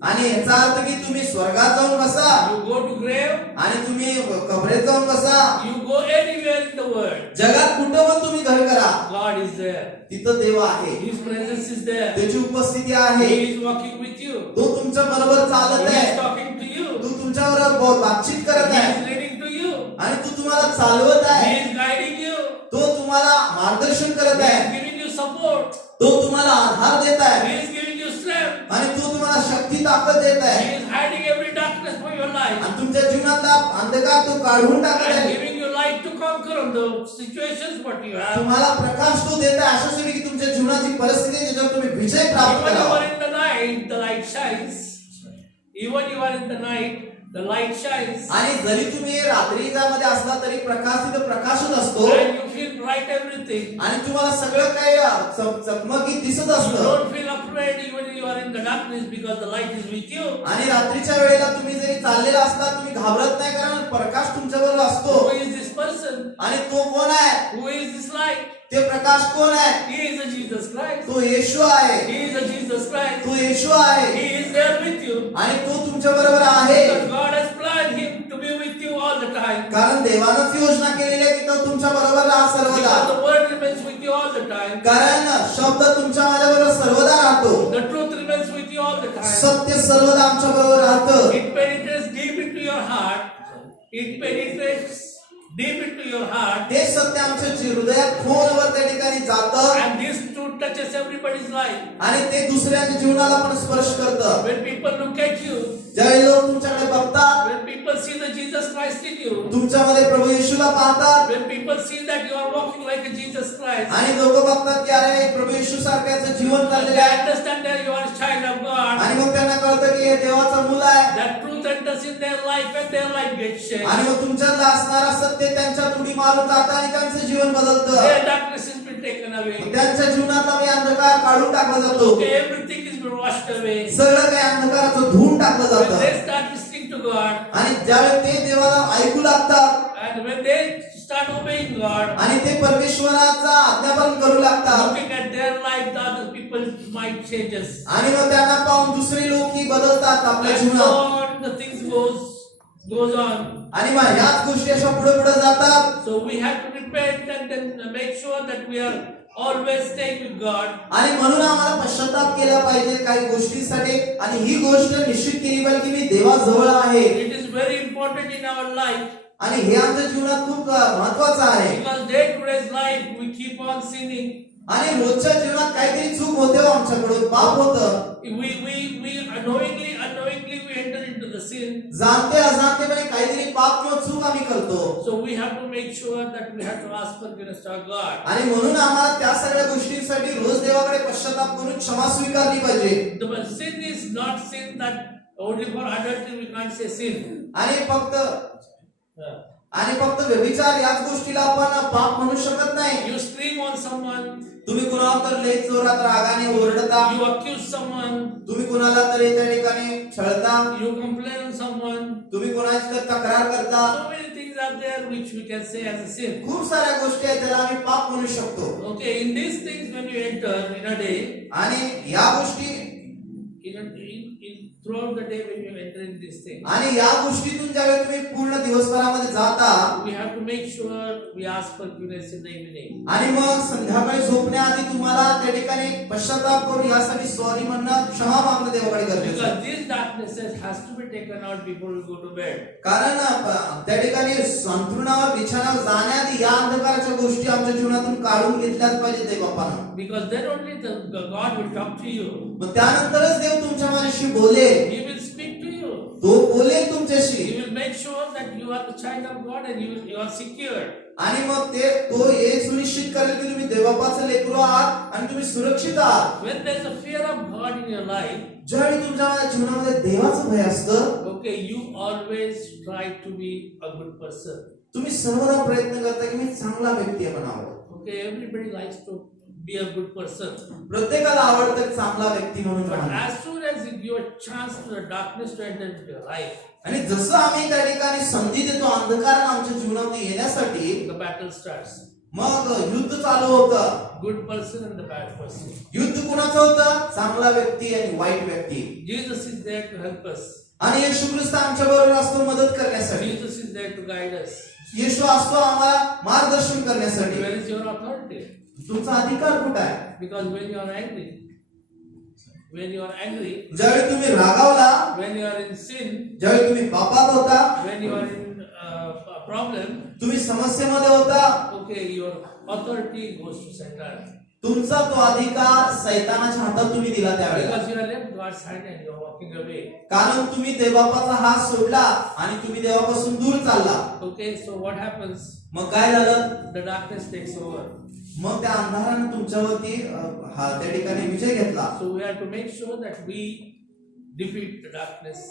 आणि याचा अर्थ की तुम्ही स्वर्गात जाऊन बसा You go to grave. आणि तुम्ही कबरेत जाऊन बसा. You go anywhere in the world. जगात कुठं पण तुम्ही घर करा, God is there. तिथं देव आहे. His presence is there. त्याची उपस्थिती आहे. He is walking with you. तो तुमच्या बरोबर चालत He is आहे. talking to you. तू तुमच्याबरोबर बातचीत करत He आहे is leading to you. आणि तू तुम्हाला चालवत He आहे. is guiding you. तो तुम्हाला मार्गदर्शन करत He आहे. is giving you support. तो तुम्हाला आधार देत आहे He is giving you strength. आणि तो तुम्हाला शक्ती ताकद देत He आहे. is hiding every darkness from your life आणि तुमच्या जीवनातला अंधकार तो काढून टाकत and आहे. giving you light to conquer on the situations what you have. तुम्हाला प्रकाश तो देत आहे अशासाठी की तुमच्या जीवनाची परिस्थिती आहे, ज्याच्यावर तुम्ही विजय प्राप्त Even you करावा. are in the night, the light shines. Even you are in the night, the light shines. आणि जरी तुम्ही रात्रीमध्ये असला तरी प्रकाश तिथं प्रकाशच असतो And you feel bright everything. आणि तुम्हाला सगळं काही चकमकीत दिसत You असतं. don't feel afraid even you are in the darkness because the light is with you. आणि रात्रीच्या वेळेला तुम्ही जरी चाललेला असला तुम्ही घाबरत नाही कारण प्रकाश तुमच्याबरोबर असतो. Who is this person? आणि तो कोण आहे? Who is this light? ते प्रकाश कोण आहे? He is a Jesus Christ. तो येशू आहे. He is a Jesus Christ. तो येशू आहे He is there with you. आणि तो तुमच्या बरोबर आहे. Because God has planned him to be with you all the time. कारण देवानंच योजना केलेली आहे की तो तुमच्या बरोबर राहा सर्वदा. Because the word remains with you all the time. कारण शब्द तुमच्या माझ्या बरोबर सर्वदा राहतो. The truth remains with you all the time. सत्य सर्वदा आमच्या बरोबर राहतं. It penetrates deep into your heart. It penetrates deep into your heart. ते सत्य आमच्या हृदयात खोलवर त्या ठिकाणी जातं And this truth touches everybody's life. आणि ते दुसऱ्याच्या जीवनाला पण स्पर्श करतं. When people look at you, ज्यावेळी लोक तुमच्याकडे बघतात, when people see the Jesus Christ in you, तुमच्यामध्ये प्रभू येशूला पाहतात, when people see that you are walking like a Jesus Christ, आणि लोक बघतात की अरे प्रभू येशू सारख्याचं जीवन and चाललेलं they आहे understand that you are a child of God, आणि मग त्यांना कळतं की हे देवाचा मुलं आहे that truth enters in their life and their life gets changed. आणि मग तुमच्यातलं असणारा सत्य त्यांच्यात उडी मारून जातं आणि त्यांचं जीवन बदलतं Their darkness has been taken away. त्यांच्या जीवनातला मी अंधकार काढून टाकला जातो Okay, everything is been washed away. सगळं काही अंधकाराचं धुवून टाकलं When जातं they start listening to God, आणि ज्यावेळी ते देवाला ऐकू लागतात and when they start obeying God, आणि ते परमेश्वराचा आज्ञापालन करू लागतात looking at their life, the other people's mind changes. आणि मग त्यांना पाहून दुसरे लोक ही बदलतात आपल्या And so जीवनात on, the things goes on. आणि मग याच गोष्टी अशा पुढे पुढे जातात So we have to repent and then make sure that we are always staying with God. आणि म्हणून आम्हाला पश्चाताप केला पाहिजे काही गोष्टींसाठी आणि ही गोष्ट निश्चित केली पाहिजे की मी देवाजवळ आहे It is very important in our life आणि हे आमच्या जीवनात खूप महत्वाचं आहे because day to day's life we keep on sinning. आणि रोजच्या जीवनात काहीतरी चूक होते हो आमच्याकडून पाप होतं We unknowingly we enter into the sin. जाणते अजाणतेपणे काहीतरी पाप किंवा चूक आम्ही करतो So we have to make sure that we have to ask forgiveness to our God. आणि म्हणून आम्हाला त्या सगळ्या गोष्टींसाठी रोज देवाकडे पश्चाताप करून क्षमा स्वीकारली पाहिजे The sin is not sin that only for adultery we can't say sin. आणि फक्त Uh, आणि फक्त व्यभिचार याच गोष्टीला आपण पाप म्हणू शकत नाही You scream on someone, तुम्ही कुणाला तर लई जोरात रागाने ओरडता you accuse someone, तुम्ही कुणाला तरी त्या ठिकाणी छळता you complain on someone. तुम्ही कोणाची तर तक्रार करता So many things are there which we can say as a sin. खूप साऱ्या गोष्टी आहेत त्याला आम्ही पाप म्हणू शकतो Okay, in these things when you enter in a day, आणि या गोष्टी throughout the day when you enter in these things, आणि या गोष्टीतून ज्यावेळी तुम्ही पूर्ण दिवसभरामध्ये जाता we have to make sure we ask forgiveness in the evening. आणि मग संध्याकाळी झोपण्याआधी तुम्हाला त्या ठिकाणी पश्चाताप करून यासाठी सॉरी म्हणणं क्षमा मागणं देवाकडे गरजेचं आहे. Because these darknesses has to be taken out before we go to bed. कारण त्या ठिकाणी संतुलनावर बिछाण्यावर जाण्याआधी या अंधकाराच्या गोष्टी आमच्या जीवनातून काढून घेतल्याच पाहिजे देवबापानं. Because then only the God will talk to you. मग त्यानंतरच देव तुमच्या माझ्याशी बोलेल He will speak to you. तो बोलेल तुमच्याशी He will make sure that you are the child of God and you are secure. आणि मग तो हे सुनिश्चित करेल की तुम्ही देवबापाचं लेकरू आहात आणि तुम्ही सुरक्षित आहात. When there is a fear of God in your life, ज्यावेळी तुमच्या जीवनामध्ये देवाचं भय असतं okay, you always try to be a good person. तुम्ही सर्वदा प्रयत्न करता की मी चांगला व्यक्ती म्हणावं. Okay, everybody likes to be a good person. प्रत्येकाला आवडतं चांगला व्यक्ती म्हणून But राहणं. as soon as you give a chance to the darkness to enter into your life, आणि जसं आम्ही त्या ठिकाणी संधी देतो अंधकार आमच्या जीवनामध्ये येण्यासाठी the battle starts. मग युद्ध चालू होतं. Good person and the bad person. युद्ध कुणाचं होतं? चांगला व्यक्ती आणि वाईट व्यक्ती. Jesus is there to help us. आणि येशू ख्रिस्त आमच्या बरोबर असतो मदत करण्यासाठी. Jesus is there to guide us. येशू असतो आम्हाला मार्गदर्शन करण्यासाठी. Where is your authority? तुमचा अधिकार कुठे आहे? Because when you are angry, ज्यावेळी तुम्ही रागावला, when you are in sin, ज्यावेळी तुम्ही पापात होता, when you are in a problem, तुम्ही समस्येमध्ये होता, okay, your authority goes to Satan. तुमचा तो अधिकार सैतानाच्या हातात तुम्ही दिला त्यावेळेला. Because you have left God's hand and you are walking away. कारण तुम्ही देवबापाचा हात सोडला आणि तुम्ही देवापासून दूर चालला. Okay, so what happens? मग काय झालं? The darkness takes over. मग त्या अंधाराने तुमच्यावरती त्या ठिकाणी विजय घेतला. So we have to make sure that we defeat the darkness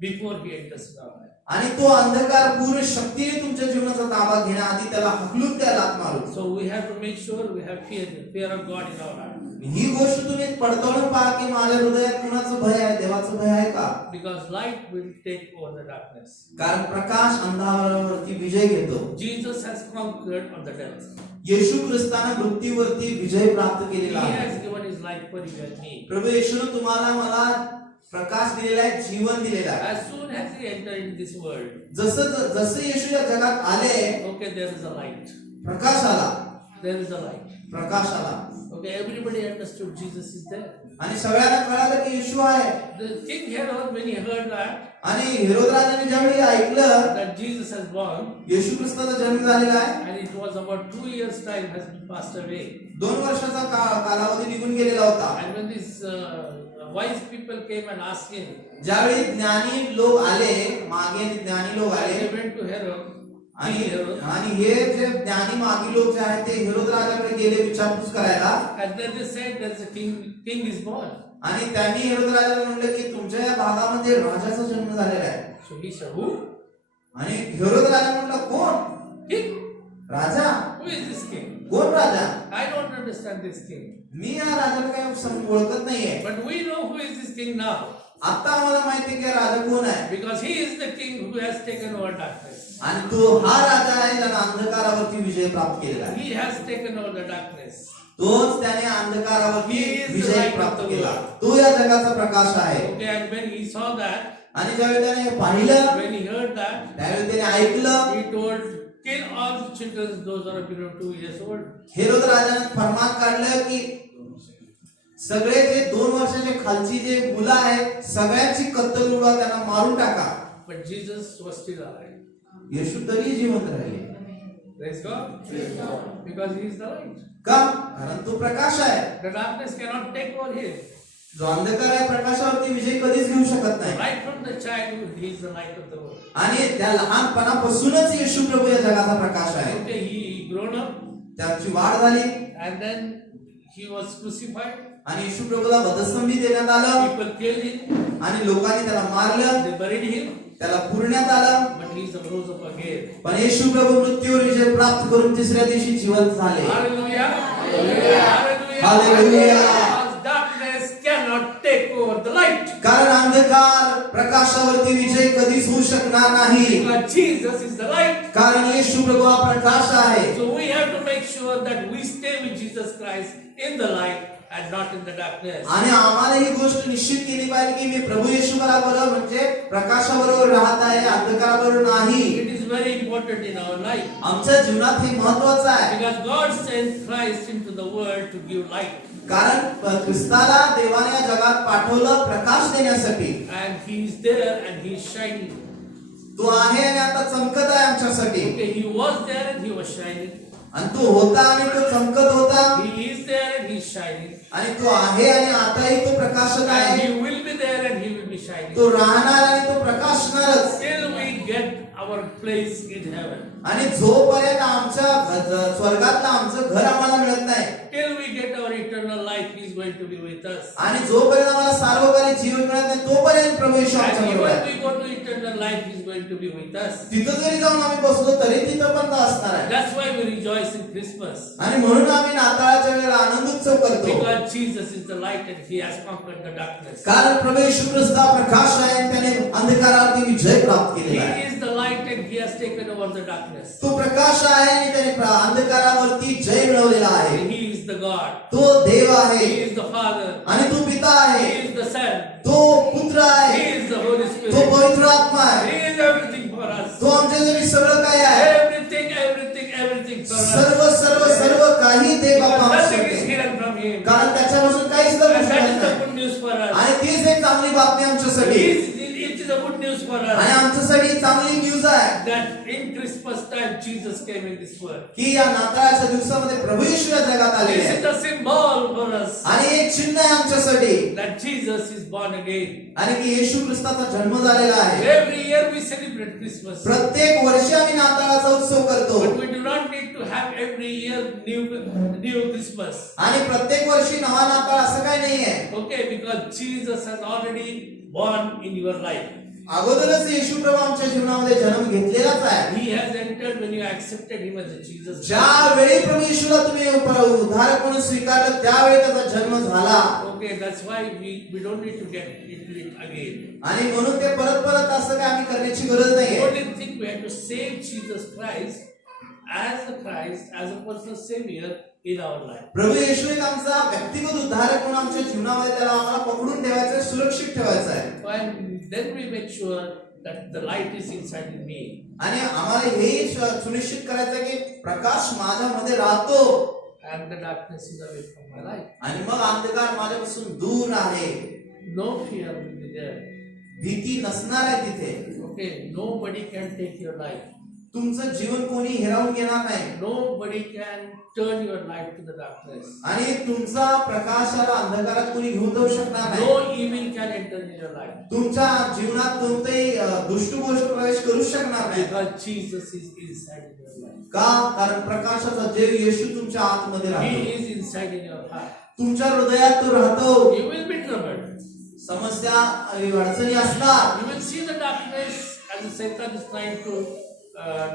before he enters in our life. आणि तो अंधकार पूर्ण शक्तीने तुमच्या जीवनाचा ताबा घेण्याआधी त्याला हकलून त्याला लाथ मारू. So we have to make sure we have fear of God in our heart. ही गोष्ट तुम्ही पडताळून पहा की माझ्या हृदयात कुणाचं भय आहे, देवाचं भय आहे का? Because light will take over the darkness. कारण प्रकाश अंधारावरती विजय घेतो. Jesus has conquered on the death. येशू ख्रिस्ताने मृत्यूवरती विजय प्राप्त केलेला He आहे. has given his life for you and me. प्रभू येशूने तुम्हाला मला प्रकाश दिलेला आहे, जीवन दिलेलं आहे. As soon as he entered in this world, जसं येशू या जगात आले, okay, there is a light. प्रकाश आला, There is a light. प्रकाश आला. Okay, everybody understood Jesus is there. आणि सगळ्यांना कळालं की येशू आहे. The king Herod, when he heard that आणि हेरोद राजाने ज्यावेळी ऐकलं that Jesus has born, येशू ख्रिस्ताचा जन्म झालेला आहे, and it was about 2 years' time has been passed away. 2 वर्षाचा कालावधी निघून गेलेला होता. And when these wise people came and asked him, ज्यावेळी ज्ञानी लोक आले, मागे ज्ञानी लोक they आले went to Herod आणि King Herod. आणि हे जे ज्ञानी मागी लोक जे आहेत ते हेरोद राजाकडे गेले विचारपूस करायला. And then they said that the king is born. आणि त्यांनी हेरोद राजाला म्हणलं की तुमच्या या भागामध्ये राजाचा जन्म झालेला आहे. So he said, who? आणि हेरोद राजा म्हणला कोण? King. Raja. Who is this king? कोण राजा? I don't understand this king. मी या राजाला काही ओळखत नाहीये. But we know who is this king now. आता आम्हाला माहिती आहे की राजा कोण आहे. Because he is the king who has taken over darkness. आणि तो हा राजा आहे ज्याने अंधकारावरती विजय प्राप्त केलेला आहे. He has taken over the darkness. तोच त्याने अंधकारावरती He is the Vijay light of प्राप्त the केला. world. तो या जगाचा प्रकाश आहे. Okay, and when he saw that, आणि ज्यावेळी त्याने हे पाहिलं, when he heard that, त्यावेळी त्याने ऐकलं. he told, kill all the children, those who are below 2 years old. Herod राजाने फरमान काढलं की सगळे जे 2 वर्षाचे खालची जे मुलं आहेत सगळ्यांची कत्तल उडवा, त्यांना मारून टाका. But Jesus was still alive. येशू तरी जिवंत राहिले. Praise God. Because he is the light. का? कारण तो प्रकाश आहे. The darkness cannot take over him. जो अंधकार आहे प्रकाशावरती विजय कधीच घेऊ शकत नाही. Right from the childhood, he is the light of the world. आणि त्या लहानपणापासूनच येशू प्रभू या जगाचा प्रकाश आहे. Okay, he grown up, त्याची वाढ झाली and then he was crucified. आणि येशू प्रभूला वधस्तंभी देण्यात आलं People killed him. आणि लोकांनी त्याला मारलं, They buried him. त्याला पुरण्यात आलं. But he rose up again. पण येशू प्रभू मृत्यूवर विजय प्राप्त करून तिसऱ्या दिवशी जिवंत झाले. Hallelujah. Hallelujah. Hallelujah. Because darkness cannot take over the light. कारण अंधकार प्रकाशावरती विजय कधीच होऊ शकणार नाही. Because Jesus is the light. कारण येशू प्रभू हा प्रकाश आहे. So we have to make sure that we stay with Jesus Christ in the light and not in the darkness. आणि आम्हाला ही गोष्ट निश्चित केली पाहिजे की मी प्रभू येशू बरोबर म्हणजे प्रकाशाबरोबर राहत आहे, अंधकाराबरोबर नाही. It is very important in our life. आमच्या जीवनात हे महत्त्वाचं आहे. Because God sent Christ into the world to give light. कारण ख्रिस्ताला देवाने या जगात पाठवलं प्रकाश देण्यासाठी. And he is there and he is shining. तो आहे आणि आता चमकत आहे आमच्यासाठी. Okay, he was there and he was shining. आणि तो होता आणि तो चमकत होता. He is there and he is shining. आणि तो आहे आणि आताही तो प्रकाशक And आहे. he will be there and he will be shining. तो राहणार आणि तो प्रकाशणारच. Till we get our place in heaven. आणि जोपर्यंत आमच्या स्वर्गातलं आमचं घर आम्हाला मिळत नाही, Till we get our eternal life, he is going to be with us. आणि जोपर्यंत आम्हाला सार्वकालिक जीवन मिळत नाही तोपर्यंत प्रभू येशू And आमच्या even बरोबर when आहे. we go to eternal life, he is going to be with us. तिथं जरी जाऊन आम्ही बसलो तरी तिथं पण तो असणार आहे. That's why we rejoice in Christmas. आणि म्हणून आम्ही नाताळाच्या वेळेला आनंद उत्सव करतो. Because Jesus is the light and he has conquered the darkness. कारण प्रभू येशू ख्रिस्त हा प्रकाश आहे आणि त्याने अंधकारावरती विजय प्राप्त He केलेला आहे. is the light and he has taken over the darkness. तो प्रकाश आहे आणि त्याने अंधकारावरती जय मिळवलेला आहे. He is the God. तो देव आहे He is the Father. आणि तो पिता आहे. He is the Son. तो पुत्र He आहे. is the Holy तो Spirit. पवित्र आत्मा आहे. He is everything for us. तो आमच्यासाठी सगळं काय आहे. Everything for us. सर्व सर्व सर्व काही ते बाबा Because nothing आमच्यासाठी is आहे. hidden from him. कारण त्याच्यापासून काहीच लपू And that शकत is the नाही. good news for us. आणि तीच एक चांगली बातमी आमच्यासाठी. It is a good news for आणि us. आमच्यासाठी चांगली न्यूज आहे That in Christmas time Jesus came in this world. की या नाताळाच्या दिवसामध्ये प्रभू येशू या जगात आलेले This आहे. is the symbol for us आणि एक चिन्ह आहे आमच्यासाठी. that Jesus is born again. आणि की येशू ख्रिस्ताचा जन्म झालेला आहे. Every year we celebrate Christmas. प्रत्येक वर्षी आम्ही नाताळाचा उत्सव करतो. But we do not need to have every year new Christmas. आणि प्रत्येक वर्षी नवा नाताळ असं काही नाहीये. Okay, because Jesus has already born in your life. अगोदरच येशू प्रभू आमच्या जीवनामध्ये जन्म घेतलेलाच आहे. He has entered when you accepted him as a Jesus. ज्यावेळी प्रभू येशूला तुम्ही उद्धारक म्हणून स्वीकारलं त्यावेळी त्याचा जन्म झाला. Okay, that's why we don't need to get into it again. आणि म्हणून ते परत परत असं काय आम्ही करण्याची गरज The नाहीये. only thing we have to save Jesus Christ, as a personal savior in our life. प्रभू येशू एक आमचा व्यक्तिगत उद्धारक म्हणून आमच्या जीवनामध्ये त्याला आम्हाला पकडून ठेवायचं आहे, सुरक्षित ठेवायचं आहे. And then we make sure that the light is inside in me. आणि आम्हाला हेही सुनिश्चित करायचं आहे की प्रकाश माझ्यामध्ये राहतो And the darkness is away from my life. आणि मग अंधकार माझ्यापासून दूर आहे. No fear will be there. भीती नसणार आहे तिथे. Okay, nobody can take your life. तुमचं जीवन कोणी हिरावून घेणार नाही Nobody can turn your light to the darkness. आणि तुमचा प्रकाशाला अंधकारात कोणी घेऊन जाऊ शकणार नाही No evil can enter in your life. तुमच्या जीवनात कोणतेही दुष्ट गोष्ट प्रवेश करू शकणार नाही Because Jesus is inside in your life. का कारण प्रकाशाचा देव येशू तुमच्या आतमध्ये He राहतो is inside in your heart. तुमच्या हृदयात तो राहतो You will be troubled. समस्या अडचणी असणार You will see the darkness and Satan is trying to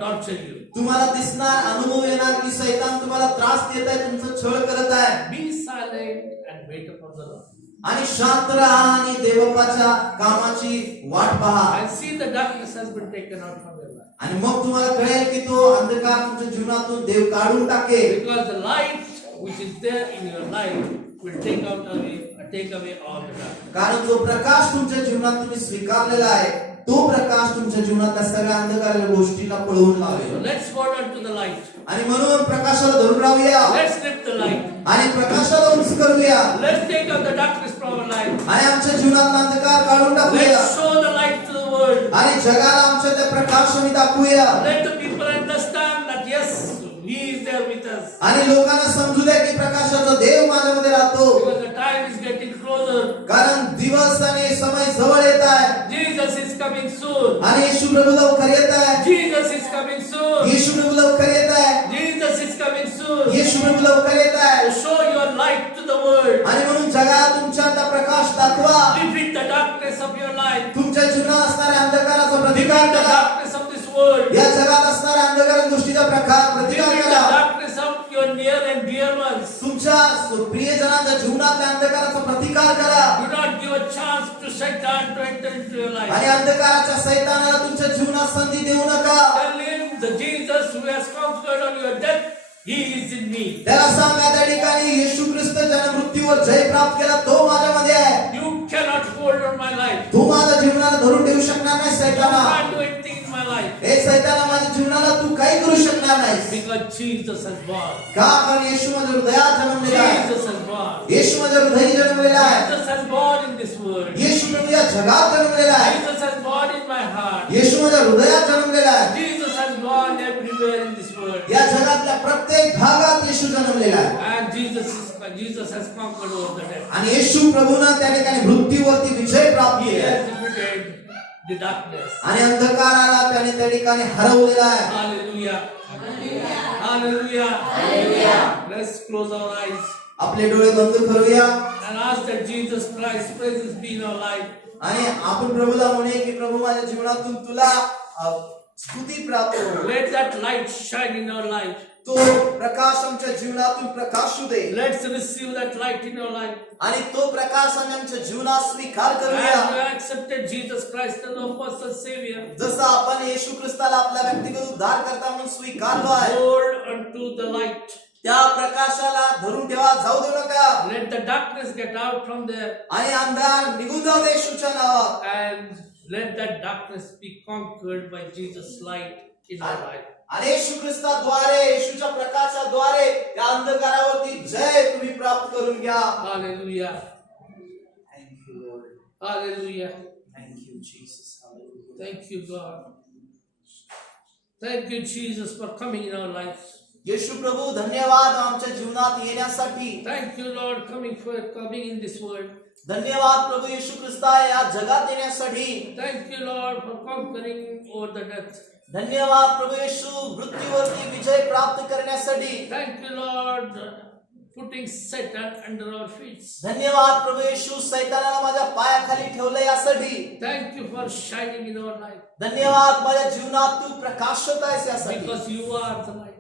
torture you. तुम्हाला दिसणार अनुभव येणार की सैतान तुम्हाला त्रास देत आहे तुमचं छळ करत आहे Be silent and wait upon the Lord. आणि शांत राहा आणि देवबापाच्या कामाची वाट पहा And see the darkness has been taken out from your life. आणि मग तुम्हाला कळेल की तो अंधकार तुमच्या जीवनातून देव काढून टाकेल Because the light which is there in your life will take away all the darkness. कारण जो प्रकाश तुमच्या जीवनात तुम्ही स्वीकारलेला आहे तो प्रकाश तुमच्या जीवनातल्या सगळ्या अंधकाराच्या गोष्टीला पळवून So लावेल let's hold on to the light. आणि म्हणून प्रकाशाला धरून राहूया Let's lift the light. आणि प्रकाशाला उंच करूया Let's take out the darkness from our life. आणि आमच्या जीवनातला अंधकार काढून टाकूया Let's show the light to the world. आणि जगाला आमच्या त्या प्रकाशाने दाखवूया Let the people understand that yes, He is there with us. आणि लोकांना समजू द्या की प्रकाशाचा देव माझ्यामध्ये राहतो Because the time is getting closer. कारण दिवस आणि समय जवळ येत आहे Jesus is coming soon. आणि येशू प्रभू लवकर येत आहे Jesus is coming soon. येशू प्रभू लवकर येत आहे Jesus is coming soon. येशू प्रभू लवकर येत आहे To show your light to the world. आणि म्हणून जगाला तुमच्यातला प्रकाश दाखवा Defeat the darkness of your life. तुमच्या जीवनात असणाऱ्या अंधकाराचा प्रतिकार Defeat the करा darkness of this world. या जगात असणाऱ्या अंधकार गोष्टीचा प्रतिकार Defeat the करा darkness of your near and dear ones. तुमच्या प्रियजनांच्या जीवनातल्या अंधकाराचा प्रतिकार करा Do not give a chance to Satan to enter into your life. आणि अंधकाराच्या सैतानाला तुमच्या जीवनात संधी देऊ नका Tell him the Jesus who has conquered on your death, He is in me. त्याला सांगा त्या ठिकाणी येशू ख्रिस्त ज्याने मृत्यूवर जय प्राप्त केला तो माझ्यामध्ये आहे You cannot hold on my life. तू माझ्या जीवनाला धरून ठेवू शकणार नाही You सैताना can't do anything in my life. हे सैताना माझ्या जीवनाला तू काही करू शकणार नाहीस Because Jesus has born. का कारण येशू माझ्या हृदयात जन्मलेला आहे Jesus has born. येशू माझ्या हृदयी जन्मलेला आहे Jesus has born in this world. येशू प्रभू या जगात जन्मलेला आहे Jesus has born in my heart. येशू माझ्या हृदयात जन्मलेला आहे Jesus has born everywhere in this world. या जगातल्या प्रत्येक भागात येशू जन्मलेला आहे And Jesus has conquered over the death. आणि येशू प्रभूनं त्या ठिकाणी मृत्यूवरती विजय प्राप्त He केला has defeated the darkness. आणि अंधकाराला त्याने त्या ठिकाणी हरवलेला आहे Hallelujah. Hallelujah. Hallelujah. Let's close our eyes आपले डोळे बंद करूया and ask that Jesus Christ's presence be in our life. आणि आपण प्रभूला म्हणे की प्रभू माझ्या जीवनातून तुला स्तुती प्राप्त हो Let that light shine in our life. तो प्रकाश आमच्या जीवनातून प्रकाशू दे Let's receive that light in our life. आणि तो प्रकाश आमच्या जीवनात स्वीकार As करूया we accepted Jesus Christ as our personal Savior, जसं आपण येशू ख्रिस्ताला आपला व्यक्तिगत उद्धारकर्ता म्हणून स्वीकारलो आहे hold unto the light. त्या प्रकाशाला धरून ठेवा जाऊ देऊ नका Let the darkness get out from there, आणि अंधार निघून जाऊ दे येशूच्या नावात and let that darkness be conquered by Jesus' light in our life. आणि येशू ख्रिस्ताद्वारे येशूच्या प्रकाशाद्वारे त्या अंधकारावरती जय तुम्ही प्राप्त करून घ्या Hallelujah. Thank you Lord Hallelujah. Thank you Jesus hallelujah Thank you, God. Thank you, Jesus, for coming in our lives. येशू प्रभू धन्यवाद आमच्या जीवनात येण्यासाठी Thank you, Lord, coming in this world. धन्यवाद प्रभू येशू ख्रिस्ता या जगात येण्यासाठी Thank you, Lord, for conquering over the death. धन्यवाद प्रभू येशू मृत्यूवरती विजय प्राप्त करण्यासाठी Thank you, Lord, putting Satan under our feet. धन्यवाद प्रभू येशू सैतानाला माझ्या पायाखाली ठेवलं यासाठी Thank you for shining in our life. धन्यवाद माझ्या जीवनात तू प्रकाशत आहेस यासाठी Because you are the light.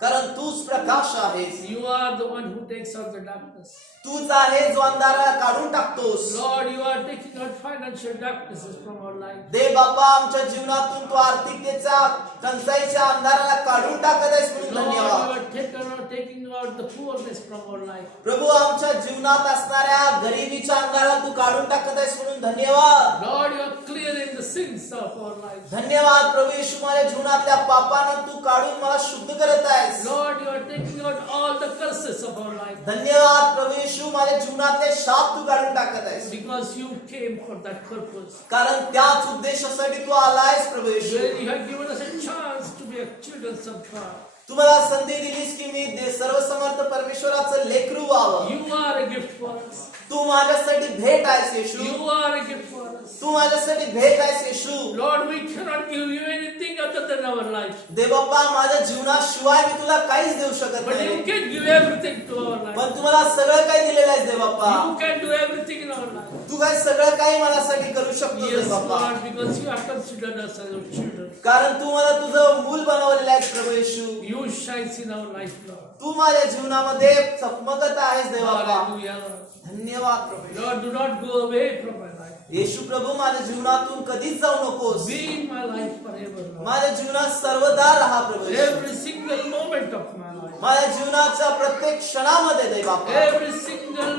कारण तूच प्रकाश आहेस You are the one who takes out the darkness. तूच आहे जो अंधाराला काढून टाकतोस Lord, you are taking out financial darknesses from our life. दे बाप्पा आमच्या जीवनातून तू आर्थिकतेचा टंचाईच्या अंधाराला काढून टाकत आहेस म्हणून Lord, you धन्यवाद are taking out the poorness from our life. प्रभू आमच्या जीवनात असणाऱ्या गरिबीच्या अंधाराला तू काढून टाकत आहेस म्हणून धन्यवाद Lord, you are clearing the sins of our life. धन्यवाद प्रभू येशू माझ्या जीवनातल्या पापांना तू काढून मला शुद्ध करत आहेस Lord, you are taking out all the curses of our life. धन्यवाद प्रभू येशू माझ्या जीवनातले शाप तू काढून टाकत आहेस Because you came for that purpose. कारण त्याच उद्देशासाठी तू आलायस प्रभू येशू Where you have given us a chance to be be a children of God. तुम्हाला संधी दिलीस की मी सर्वसमर्थ परमेश्वराचं लेकरू व्हावं. You are a gift for us. तू माझ्यासाठी भेट आहेस येशू. You are a gift for us. तू माझ्यासाठी भेट आहेस येशू. Lord, we cannot give you anything other than our life. देवबाप्पा माझ्या जीवनाशिवाय मी तुला काहीच देऊ शकत But नाही. you can give everything to our life. पण तुम्हाला सगळं काही दिलेलं आहे देवबाप्पा. You can do everything in our life. तू काय सगळं काही माझ्यासाठी करू शकतो Yes, देवबाप्पा. Lord, because you have considered us as your children. कारण तू मला तुझं मूल बनवलेलं आहेस प्रभू येशू. You shines in our life, Lord. तू माझ्या जीवनामध्ये चमकत आहेस देवबाप्पा. Hallelujah, Lord. धन्यवाद प्रभू. Lord, do not go away from my life. येशू प्रभू माझ्या जीवनातून कधीच जाऊ नकोस. Be in my life forever, Lord. माझ्या जीवनात सर्वदा राहा प्रभू येशू. Every single moment of my life. माझ्या जीवनाच्या प्रत्येक क्षणामध्ये देवबाप्पा. Every single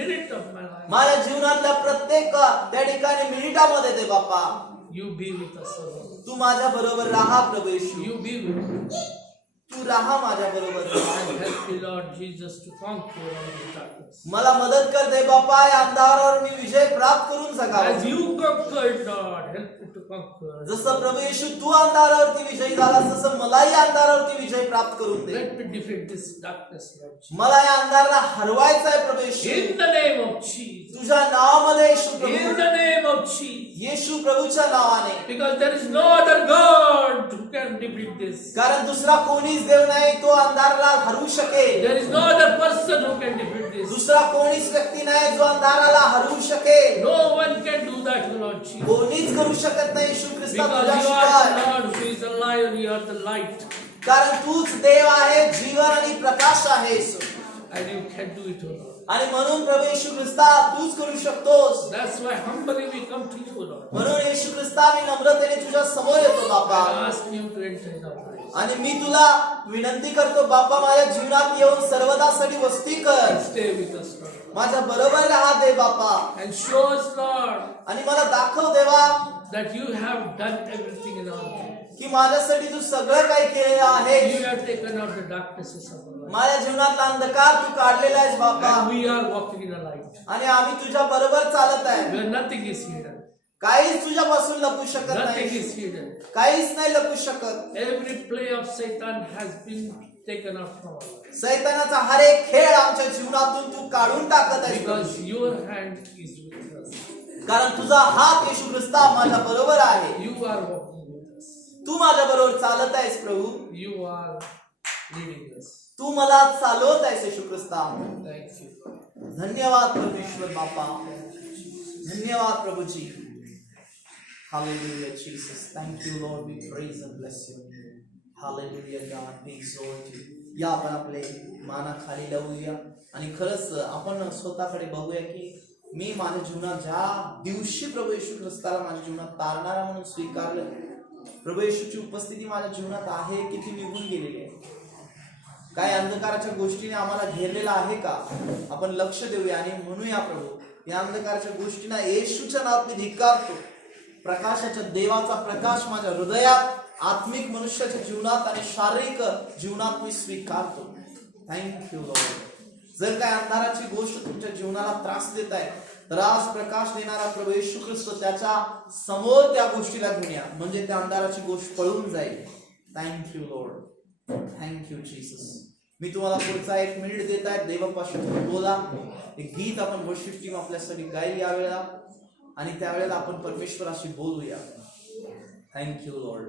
minute of my life. माझ्या जीवनातल्या प्रत्येक त्या ठिकाणी मिनिटामध्ये देवबाप्पा You be with us, O Lord. तू माझ्या बरोबर राहा प्रभू येशू. You be with me. तू राहा माझ्या बरोबर. And help me, Lord Jesus, to conquer all the darkness. मला मदत कर दे बाप्पा. या अंधारावर मी विजय प्राप्त करून As जगावं. you conquered, Lord, help me to conquer. जसं प्रभू येशू तू अंधारावरती विजयी झालास तसं मलाही अंधारावरती विजय प्राप्त करून दे. Let me defeat this darkness, Lord Jesus. मला या अंधाराला हरवायचं आहे प्रभू येशू. In the name of Jesus. तुझ्या नावामध्ये येशू In Prabhu. the name of Jesus. येशू प्रभूच्या नावाने. Because there is no other God who can defeat this. कारण दुसरा कोणीच देव नाही तो अंधाराला हरवू शकेल. There is no other person who can defeat this. दुसरा कोणीच व्यक्ती नाही जो अंधाराला हरवू शकेल. No one can do that, Lord Jesus. कोणीच करू शकत नाही येशू ख्रिस्ता Because you तुझ्याशिवाय. are the Lord who is alive and you are the light. कारण तूच देव आहे, जीवन आणि प्रकाश आहेस. And you can do it, O Lord. आणि म्हणून प्रभू येशू ख्रिस्ता तूच करू शकतोस. That's why humbly we come to you, Lord. म्हणून येशू ख्रिस्ता मी नम्रतेने तुझ्या समोर येतो बाप्पा. I ask you to enter in our lives. आणि मी तुला विनंती करतो बाप्पा माझ्या जीवनात येऊन सर्वदासाठी वस्ती कर. Stay with us, Lord. माझ्या बरोबर राहा दे बाप्पा. And show us, Lord, आणि मला दाखव देवा that you have done everything in our life. की माझ्यासाठी तू सगळं काही केलेलं आहे. You have taken out the darknesses of our life. माझ्या जीवनातला अंधकार तू काढलेला आहेस बाप्पा. And we are walking in the light. आणि आम्ही तुझ्या बरोबर चालत आहे. Where nothing is hidden. काहीच तुझ्यापासून लपू शकत Nothing नाही. is hidden. काहीच नाही लपू शकत. Every play of Satan has been taken out from our life. सैतानाचा हर एक खेळ आमच्या जीवनातून तू काढून टाकत आहेस. Because your hand is with us. कारण तुझा हात येशू ख्रिस्ता माझ्या बरोबर आहे. You are walking with us. तू माझ्या बरोबर चालत आहेस प्रभू. You are leading us. तू मला चालवत आहेस येशू ख्रिस्ता. Thank you. धन्यवाद परमेश्वर बापा. धन्यवाद Prabhuji. Hallelujah Jesus. Thank you Lord. We praise and bless you. Hallelujah God. We exalt you. या आपण आपले माना खाली लावूया आणि खरंच आपण स्वतःकडे बघूया की मी माझ्या जीवनात ज्या दिवशी प्रभू येशू ख्रिस्ताला माझ्या जीवनात तारणारा म्हणून स्वीकारलं, प्रभू येशूची उपस्थिती माझ्या जीवनात आहे की ती निघून गेलेली आहे. काय अंधकाराच्या गोष्टीने आम्हाला घेरलेला आहे का? आपण लक्ष देऊया आणि म्हणूया प्रभू या अंधकाराच्या गोष्टींना येशूच्या नावात मी धिक्कारतो. प्रकाशाच्या देवाचा प्रकाश माझ्या हृदयात, आत्मिक मनुष्याच्या जीवनात आणि शारीरिक जीवनात मी स्वीकारतो. Thank you Lord. जर काय अंधाराची गोष्ट तुमच्या जीवनाला त्रास देत आहे तर आज प्रकाश देणारा प्रभू येशू ख्रिस्त त्याच्या समोर त्या गोष्टीला घेऊन या, म्हणजे त्या अंधाराची गोष्ट पळून जाईल. Thank you lord. Thank you Jesus. मी तुम्हाला पुढचा 1 मिनिट देत आहे. देवापासून बोला. एक गीत आपण वर्शिप टीम आपल्यासाठी गाईल यावेळेला आणि त्यावेळेला आपण परमेश्वराशी बोलूया. Thank you Lord.